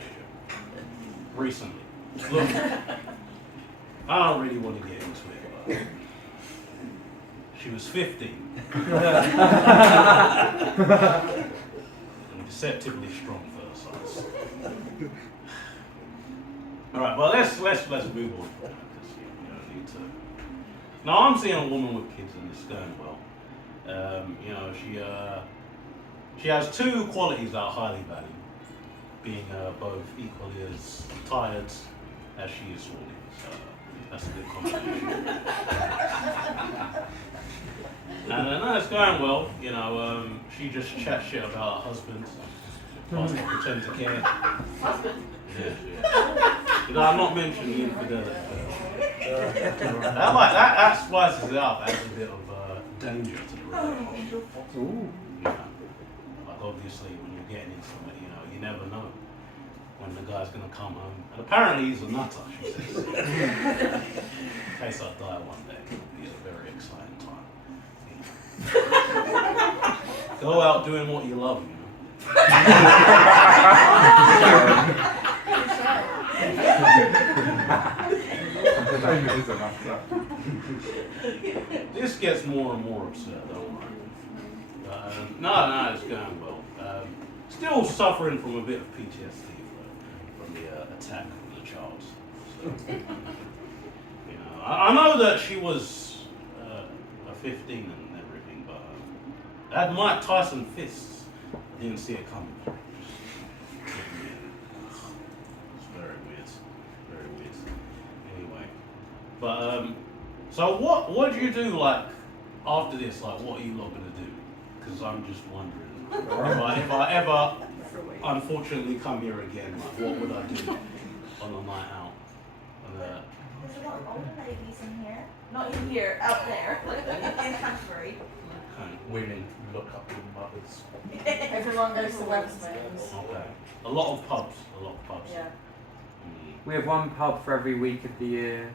recently. Look, I don't really want to get into it, but she was 15 and deceptively strong for her size. All right, well let's move on from that, because you don't need to. Now I'm seeing a woman with kids and it's going well. You know, she has two qualities that I highly value, being both equally as tired as she is horny. So that's a good combination. No, it's going well. You know, she just chats shit about her husband. Whilst I pretend to care. Husband? Yeah. You know, I'm not mentioning the infidelity. That spices it up, adds a bit of danger to the relationship. You know, like obviously when you're getting into it, you know, you never know when the guy's gonna come home. And apparently he's a nutter, she says. In case I die one day, it'll be a very exciting time. Go out doing what you love, you know. This gets more and more absurd, don't worry. No, it's going well. Still suffering from a bit of PTSD from the attack from the child. So, you know, I know that she was a 15 and everything, but that Mike Tyson fists, I didn't see it coming. It's very weird. Very weird. Anyway. But so what do you do like after this? Like, what are you lot gonna do? Because I'm just wondering if I ever unfortunately come here again, like what would I do on a night out? There's a lot of older ladies in here. Not in here, out there. In Canterbury. Women look up to mothers. Everyone goes to Webster's. Okay. A lot of pubs. Yeah. We have one pub for every week of the year.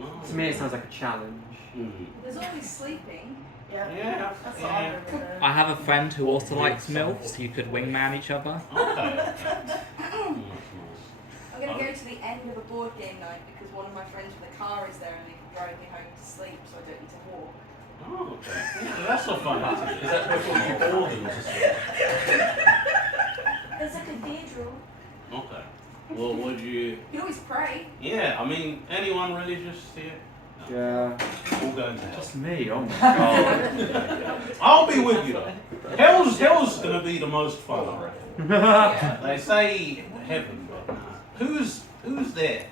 Oh. To me, it sounds like a challenge. There's always sleeping. Yeah. That's what I remember. I have a friend who also likes MILFs. You could wingman each other. Okay. I'm going to go to the end of a board game night because one of my friends with a car is there and they can drive me home to sleep so I don't need to walk. Oh, okay. Yeah, that's a fun activity. Is that before you order them to sleep? There's a cathedral. Okay. Well, would you? You can always pray. Yeah, I mean, anyone religious here? No. Yeah. All going to hell. Just me, oh my god. I'll be with you though. Hell's gonna be the most fun, I reckon. They say heaven, but nah. Who's there?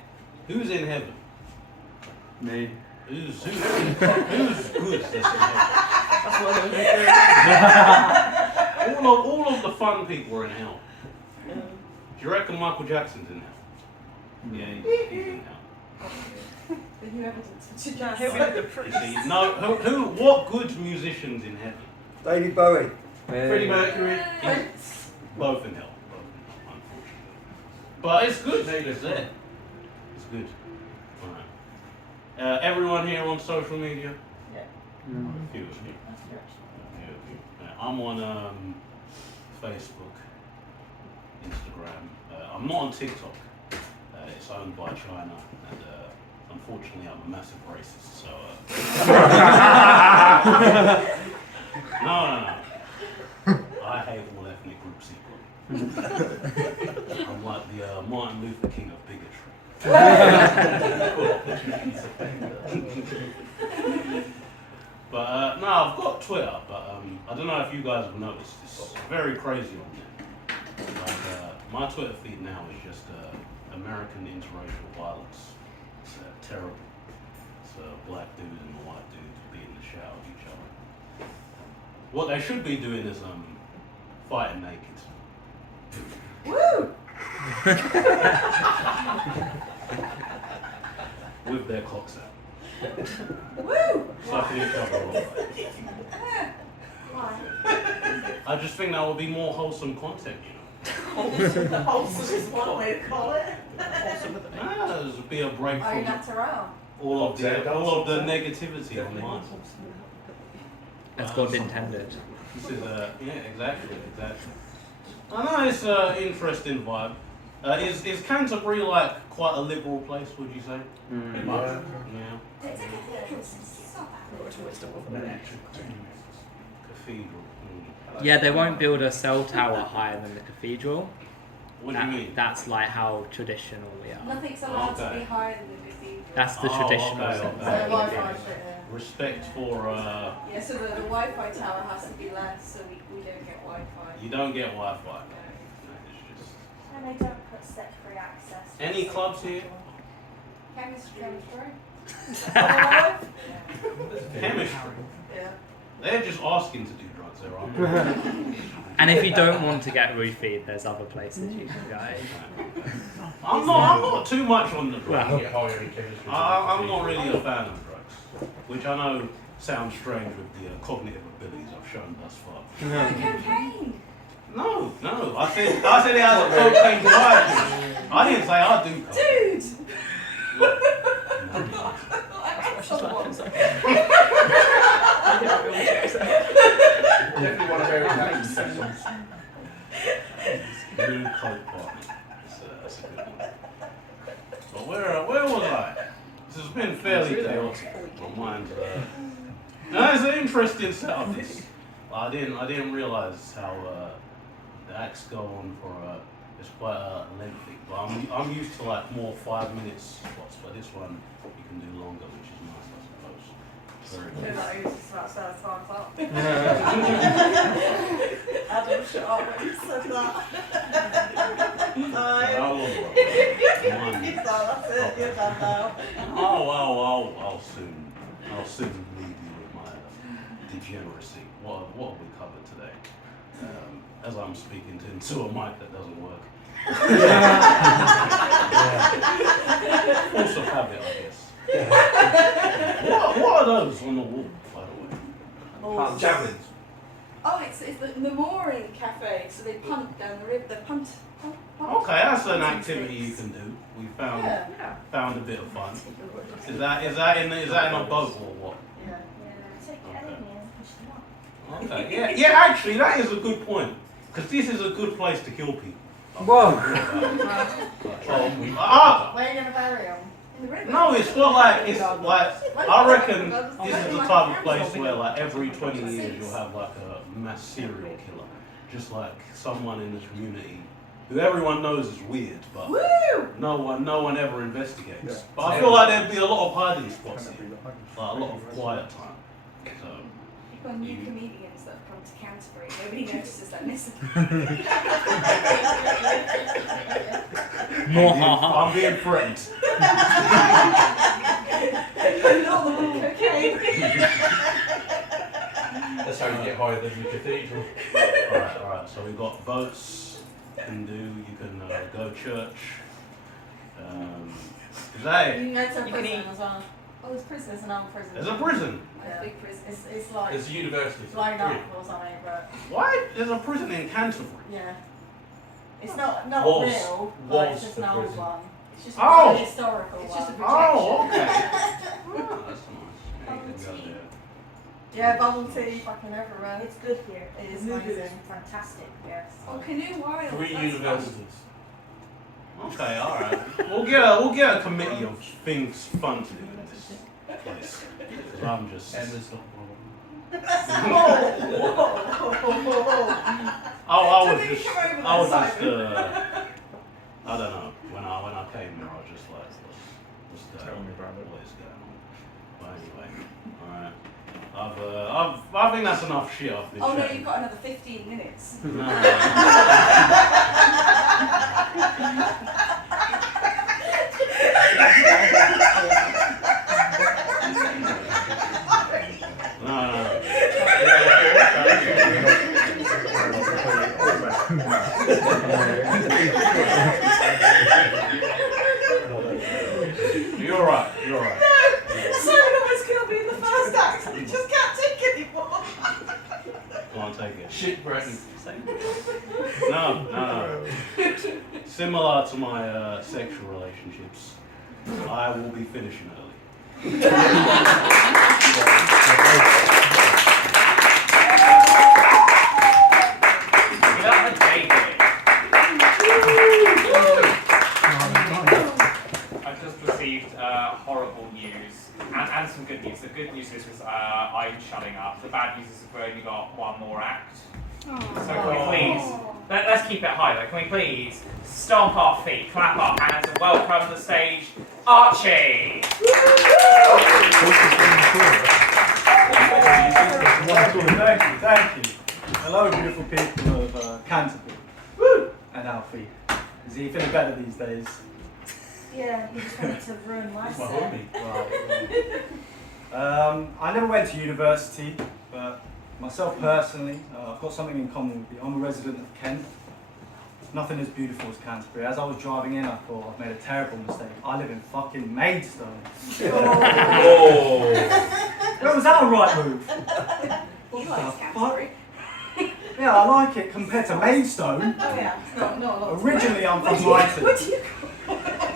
Who's in heaven? Me. Who's good that's in heaven? all of the fun people are in hell. Do you reckon Michael Jackson's in hell? Yeah, he's in hell. Then you evidence to No, he'll be the priest. You see, no, what good musicians in heaven? David Bowie. Freddie Mercury. Both in hell, unfortunately. But it's good. It's there. It's good. Alright. Everyone here on social media? Yeah. A few of you. I'm on Facebook, Instagram. I'm not on TikTok. It's owned by China, and unfortunately, I'm a massive racist. So. No. I hate all ethnic groups equally. I'm like the Martin Luther King of bigotry. But no, I've got Twitter, but I don't know if you guys have noticed. It's very crazy on there. Like, my Twitter feed now is just American interracial violence. It's terrible. It's a black dude and a white dude beating the shit out of each other. What they should be doing is fighting naked. Woo! With their cocks out. Woo! Sucking each other off. Why? I just think that would be more wholesome content, you know. Wholesome is one way to call it. This would be a break Are you from natural? all of the negativity online. As God intended. This is yeah, exactly. I know it's an interesting vibe. Is Canterbury like quite a liberal place? Would you say? Yeah. Yeah. It's a cathedral, so it's not bad. Cathedral. Yeah, they won't build a cell tower higher than the cathedral. What do you mean? That's like how traditional we are. Nothing's allowed to be higher than the cathedral. That's the traditional okay, sense. So Wi-Fi shit, yeah. Respect for Yeah, so the Wi-Fi tower has to be less, so we don't get Wi-Fi. you don't get Wi-Fi. No. It's just And they don't put set-free access. to Any the clubs here? Chemistry. chemistry. Yeah. They're just asking to do drugs, there aren't they? And if you don't want to get roofied, there's other places you can go. I'm not too much on the drugs. Well. Get higher in chemistry. I'm not really a fan of drugs, which I know sounds strange with the cognitive abilities I've shown thus far. Cocaine. No. I said it has a cocaine vibe. I didn't say I do cocaine. Dude! Definitely one of Eric's action sessions. Blue coat party. That's a good one. But where was I? This has been fairly chaotic. My mind's no, it's an interesting setup. This. I didn't realise how the acts go on for it's quite lengthy. But I'm used to like more 5-minute spots, but this one you can do longer, which is nice, I suppose. Very I feel good. like he was just about to say it's 5 o'clock. Adam, shut up when you said that. How long? He's like, that's it, you're done now. I'll soon leave you with my degeneracy. What have we covered today? As I'm speaking into a mic that doesn't work. Force of habit, I guess. What are those on the wall, by the way? Javelins. Oh, it's the mooring cafe. So they punt down the river. They punt. Okay, that's an activity you can do. We found Yeah. found a bit of fun. Is that in a boat or what? Yeah. Take it in and push them up. Okay. Yeah. Actually, that is a good point. Because this is a good place to kill people. Whoa! Where are you going to bury them? In the river. No, it's not like I reckon this is the type of place where like every 20 years you'll have like a mass serial killer, just like someone in the community who everyone knows is weird, but no one ever investigates. But I feel like there'd be a lot of hiding spots here, like a lot of quiet time. So You've got new comedians that have come to Canterbury. Nobody notices they're missing. I'm being threatened. That's how you get higher than the cathedral. Alright, so we've got boats you can do, you can go church. Is that it? You can go to a You prison can eat. as well. Oh, there's prison. There's another prison. There's a prison. Yeah. Big prison. It's like There's a university. blown up or something, but Why? There's a prison in Canterbury. yeah. It's not Was- real, but it's just the an old prison. one. It's just Oh! a historical It's one. just a Oh, okay. Oh, that's nice. Yeah, you can go there. Yeah, bubble tea fucking everywhere. It's good here. It is Moving. amazing. Fantastic, yes. Oh, canoe wild. 3 That's universities. Okay, alright. We'll get a committee of things fun to do in this place. 'Cause I'm just. And there's not I was just I don't know. When I came here, I was just like, what's Tell me, brother. what is going on? But anyway, alright. I think that's enough shit I've been Oh no, chatting. you've got another 15 minutes. No. You're right. Simon almost killed me in the first act. I just can't take anymore. Can't take it. shit, Bretton. No. Similar to my sexual relationships, I will be finishing early. You don't have a day I've just received horrible news and some good news. The good news is I'm shutting up. The bad news is we've only got one more act. So can we please, let's keep it high though, can we please stomp our feet, clap our hands and welcome to the stage, Archie! Thank you. Hello, beautiful people of Canterbury and Alfie. Is he feeling better these days? Yeah, you just wanted to ruin my It's my set. homie. Right. I never went to university, but myself personally, I've got something in common with you. I'm a resident of Kent. Nothing as beautiful as Canterbury. As I was driving in, I thought I've made a terrible mistake. I live in fucking Maidstone. Oh. Well, was that a right move? He What likes the Canterbury. Yeah, I like it compared to Maidstone. Oh yeah, it's not a lot. Originally, I'm from Brighton. What do you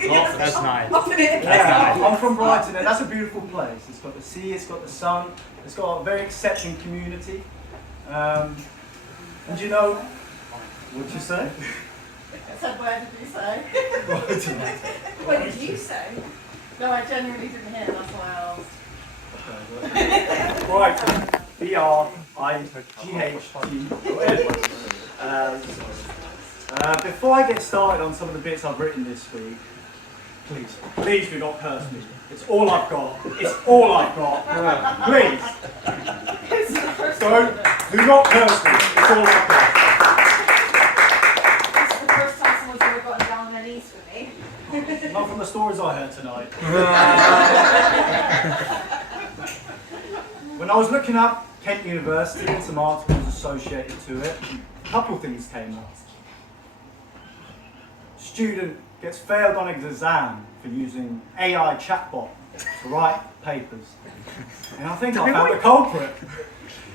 That's nice. Off in it. Yeah, I'm from Brighton, and that's a beautiful place. It's got the sea, it's got the sun, it's got a very accepting community. And you know, what'd you say? I said, where did you say? What did you say? No, I genuinely didn't hear, that's why I asked. Right, BRIGHT. Before I get started on some of the bits I've written this week, please do not curse me. It's all I've got. It's all I've got. Please. Do not curse me. It's all I've got. This is the first time someone's ever gotten down on their knees for me. Not from the stories I heard tonight. When I was looking up Kent University and some articles associated to it, a couple of things came up. Student gets failed on exam for using AI chatbot to write papers. And I think I found the culprit.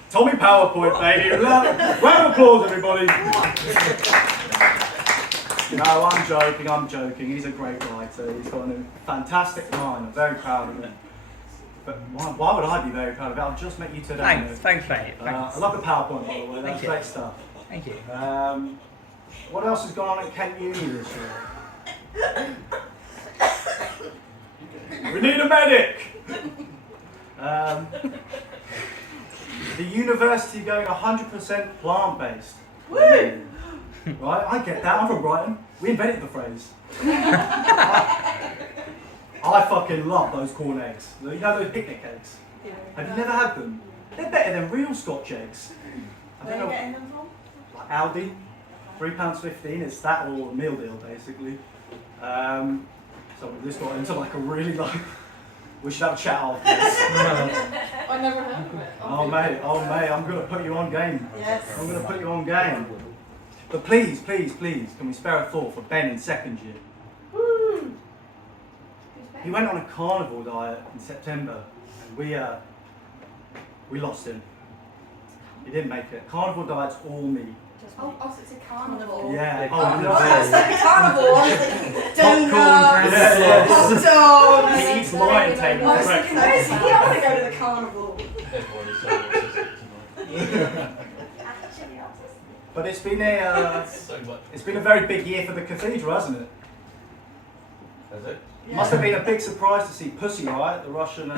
Tommy PowerPoint, baby. Round of applause, everybody. No, I'm joking. He's a great writer. He's got a fantastic mind. I'm very proud of him. But why would I be very proud of it? I've just met you today. Thanks, mate. I love the PowerPoint, by the way. That's great stuff. Thank you. What else has gone on at Kent Uni this year? We need a medic! The university going 100% plant-based. Woo! Right, I get that. I'm from Brighton. We invented the phrase. I fucking love those corn eggs. You know those picnic eggs? Yeah. Have you never had them? They're better than real Scotch eggs. Where are you getting them from? Like Aldi, £3.15. It's that or a meal deal basically. So this got into like a really like. We should have a chat after this. I never heard of it. Oh mate, I'm gonna put you on game. Yes. I'm gonna put you on game. But please, can we spare a thought for Ben in second year? Woo! He went on a carnivore diet in September, and we lost him. He didn't make it. Carnivore diet's all me. Oh, so it's a carnival. Yeah. Oh, it's like a carnival. I was thinking donuts, hot dogs. He eats lion tail I was for thinking, breakfast. where's he? I want to go to the carnival. Everyone is so autistic tonight. But it's been So much. it's been a very big year for the cathedral, hasn't it? Has it? Must have been a big surprise to see Pussy Riot, the Russian Oh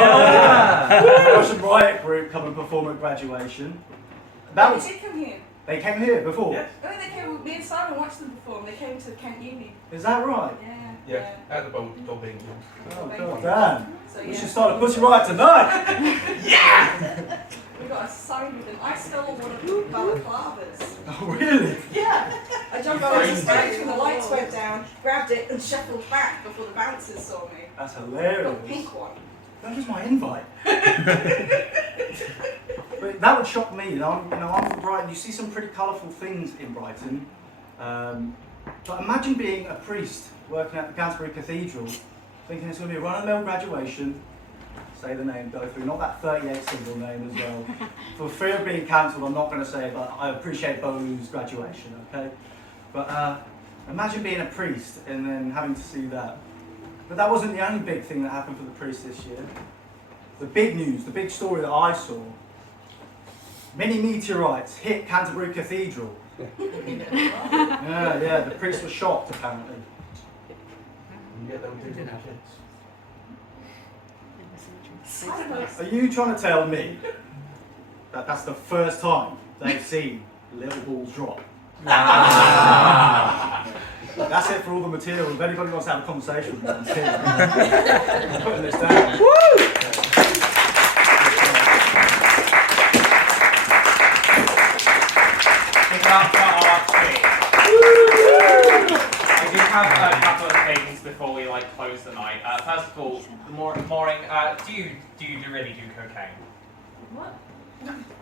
yeah! Russian riot group, come and perform at graduation. That They was did come here. they came here before. Yes. Oh, they came. Me and Simon watched them perform. They came to Kent Uni. Is that right? Yeah. Yeah, at the Bobbing. Oh god damn! So We yeah. should start a Pussy Riot tonight. We got a sign with them. I stole one of the balaclavas. Oh really? Yeah. I jumped over the stage when the lights went down, grabbed it, and shuffled back before the bouncers saw me. That's Got a hilarious. pink one. That was my invite. But that would shock me. I'm from Brighton. You see some pretty colourful things in Brighton. But imagine being a priest working at the Canterbury Cathedral, thinking it's going to be a run-of-the-mill graduation. Say the name, go through. Not that 38 symbol name as well. For fear of being cancelled, I'm not going to say it, but I appreciate Bolu's graduation, okay? But imagine being a priest and then having to see that. But that wasn't the only big thing that happened for the priest this year. The big news, the big story that I saw. Many meteorites hit Canterbury Cathedral. Yeah, the priest was shocked apparently. You get them things with the kids. Are you trying to tell me that that's the first time they've seen little balls drop? That's it for all the material. If anybody wants to have a conversation with me, I'm putting this down. Pick up for Archie. I do have a couple of things before we close the night. First of all, Mooring, do you really do cocaine? What?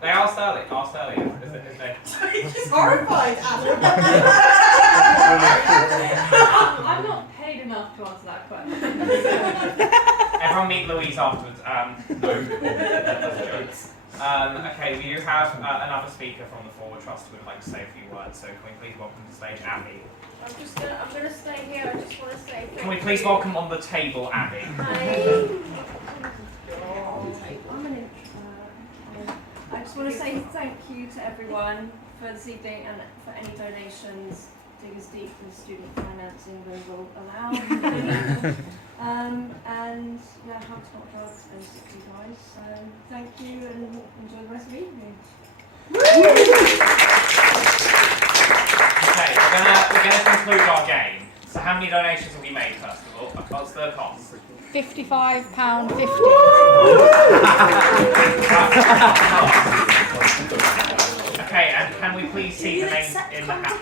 They asked earlier. Is it? She's horrified, Adam. I'm not paid enough to answer that question. Everyone meet Louise afterwards. No. That's a joke. Okay, we do have another speaker from the Forward Trust who would like to say a few words. So can we please welcome to the stage Abby? I'm gonna stay here. I just want to say. Can we please welcome on the table Abby? Hi. I'm an introvert. I just want to say thank you to everyone for this evening and for any donations. Dig as deep as student finance England will allow. And yeah, how to not drugs and stick to you guys. So thank you and enjoy the rest of the evening. Okay, we're gonna conclude our game. So how many donations have we made first of all? What's the cost? £55.50. Okay, and can we please see the names in the hat?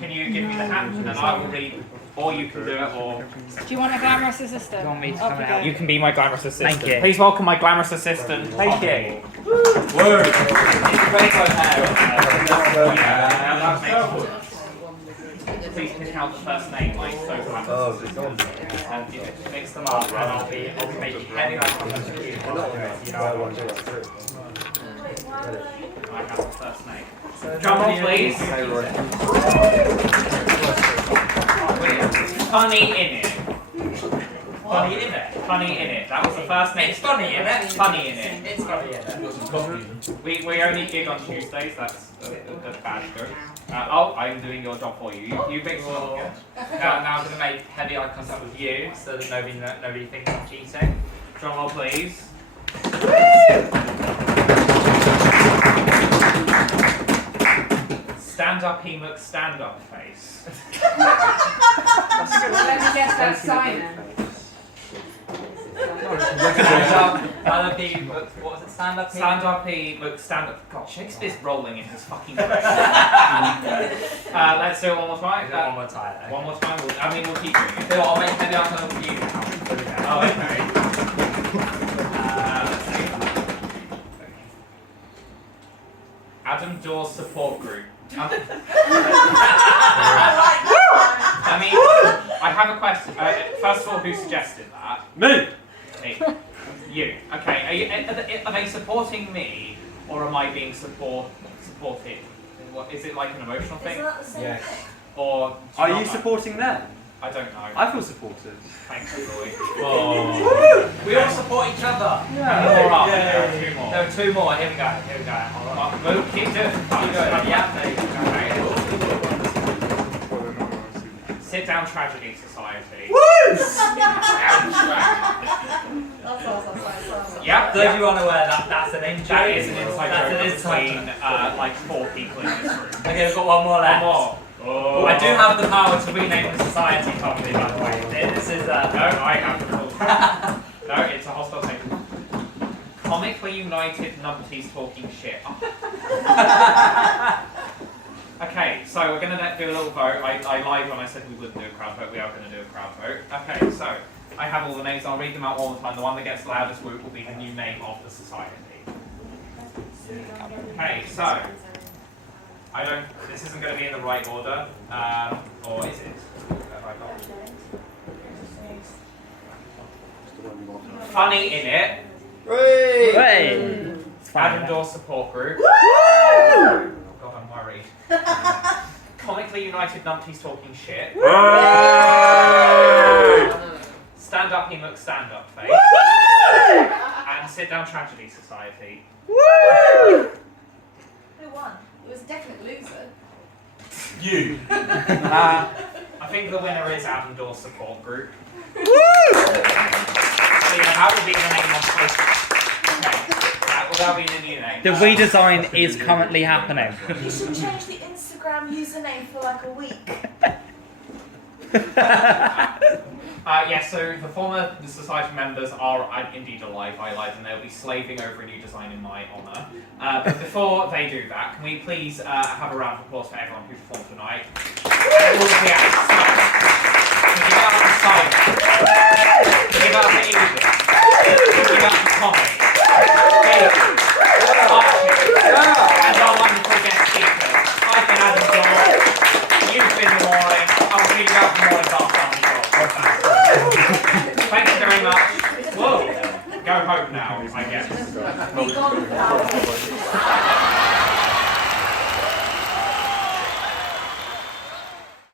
Can you give me the hat and I will read, or you can do it, or... Do you want a glamorous assistant? You want me to come out? You can be my glamorous assistant. Thank you. Please welcome my glamorous assistant. Thank you. Word. Please pick out the first name, like so glamorous. And you mix them up, and I'll be making heavy eye contact with you. I have the first name. Drum roll, please. Funny in it. Funny in it. Funny in it. That was the first name. It's funny in it. Funny in it. It's funny in it. We only gig on Tuesdays. That's bad joke. I'm doing your job for you. You big one. Now I'm going to make heavy eye contact with you so that nobody thinks I'm cheating. Drum roll, please. Stand up, he looks stand up face. Let me guess, that's Simon. That'll be, what was it, stand up? Stand up, he looks stand up. God, Shakespeare's rolling in his fucking brain. Let's do it one more time. One more time. Okay. One more time. We'll keep doing it. So I'll make heavy eye contact with you now. Oh, okay. Let's see. Adam Dawes support group. I mean, I have a question. First of all, who suggested that? Me! Me. You. Okay. Are they supporting me, or am I being supported? What, is it like an emotional thing? Isn't that the same thing? Or Are you supporting them? I don't know. I feel supported. Thanks, Roy. Oh. We all support each other. Yeah. More up. There are two more. There are two more. Here we go. Alright, move. Keep doing it. Keep going. Yeah. There you go. Okay. Sit down, Tragedy Society. Yep. Those of you unaware, that's an injury. That is an inside That's joke an inside between like 4 people in this room. Okay, we've got one more left. One more. Oh. I do have the power to rename the society company, by the way. This is No, I have the full. No, it's a hostile thing. Comically United Numpties talking shit. Okay, so we're going to do a little vote. I lied when I said we wouldn't do a crowd vote. We are going to do a crowd vote. Okay, so I have all the names. I'll read them out all the time. The one that gets the loudest whoop will be the new name of the society. Okay, so this isn't going to be in the right order, or is it? Funny in it. Hey. Adam Dawes support group. God, I'm worried. Comically United Numpties talking shit. Stand up, he looks stand up face. And sit down, Tragedy Society. Who won? It was a definite loser. You! I think the winner is Adam Dawes support group. So yeah, that will be the name on Facebook. Okay. That'll be the new name. The redesign is currently happening. You should change the Instagram username for like a week. So the society members are indeed alive. I lied, and they'll be slaving over a new design in my honour. But before they do that, can we please have a round of applause for everyone who performed tonight? All of the acts. Give it up for Simon. Give it up for Edith. Give it up for Tommy. David. Archie. And our wonderful guest speaker.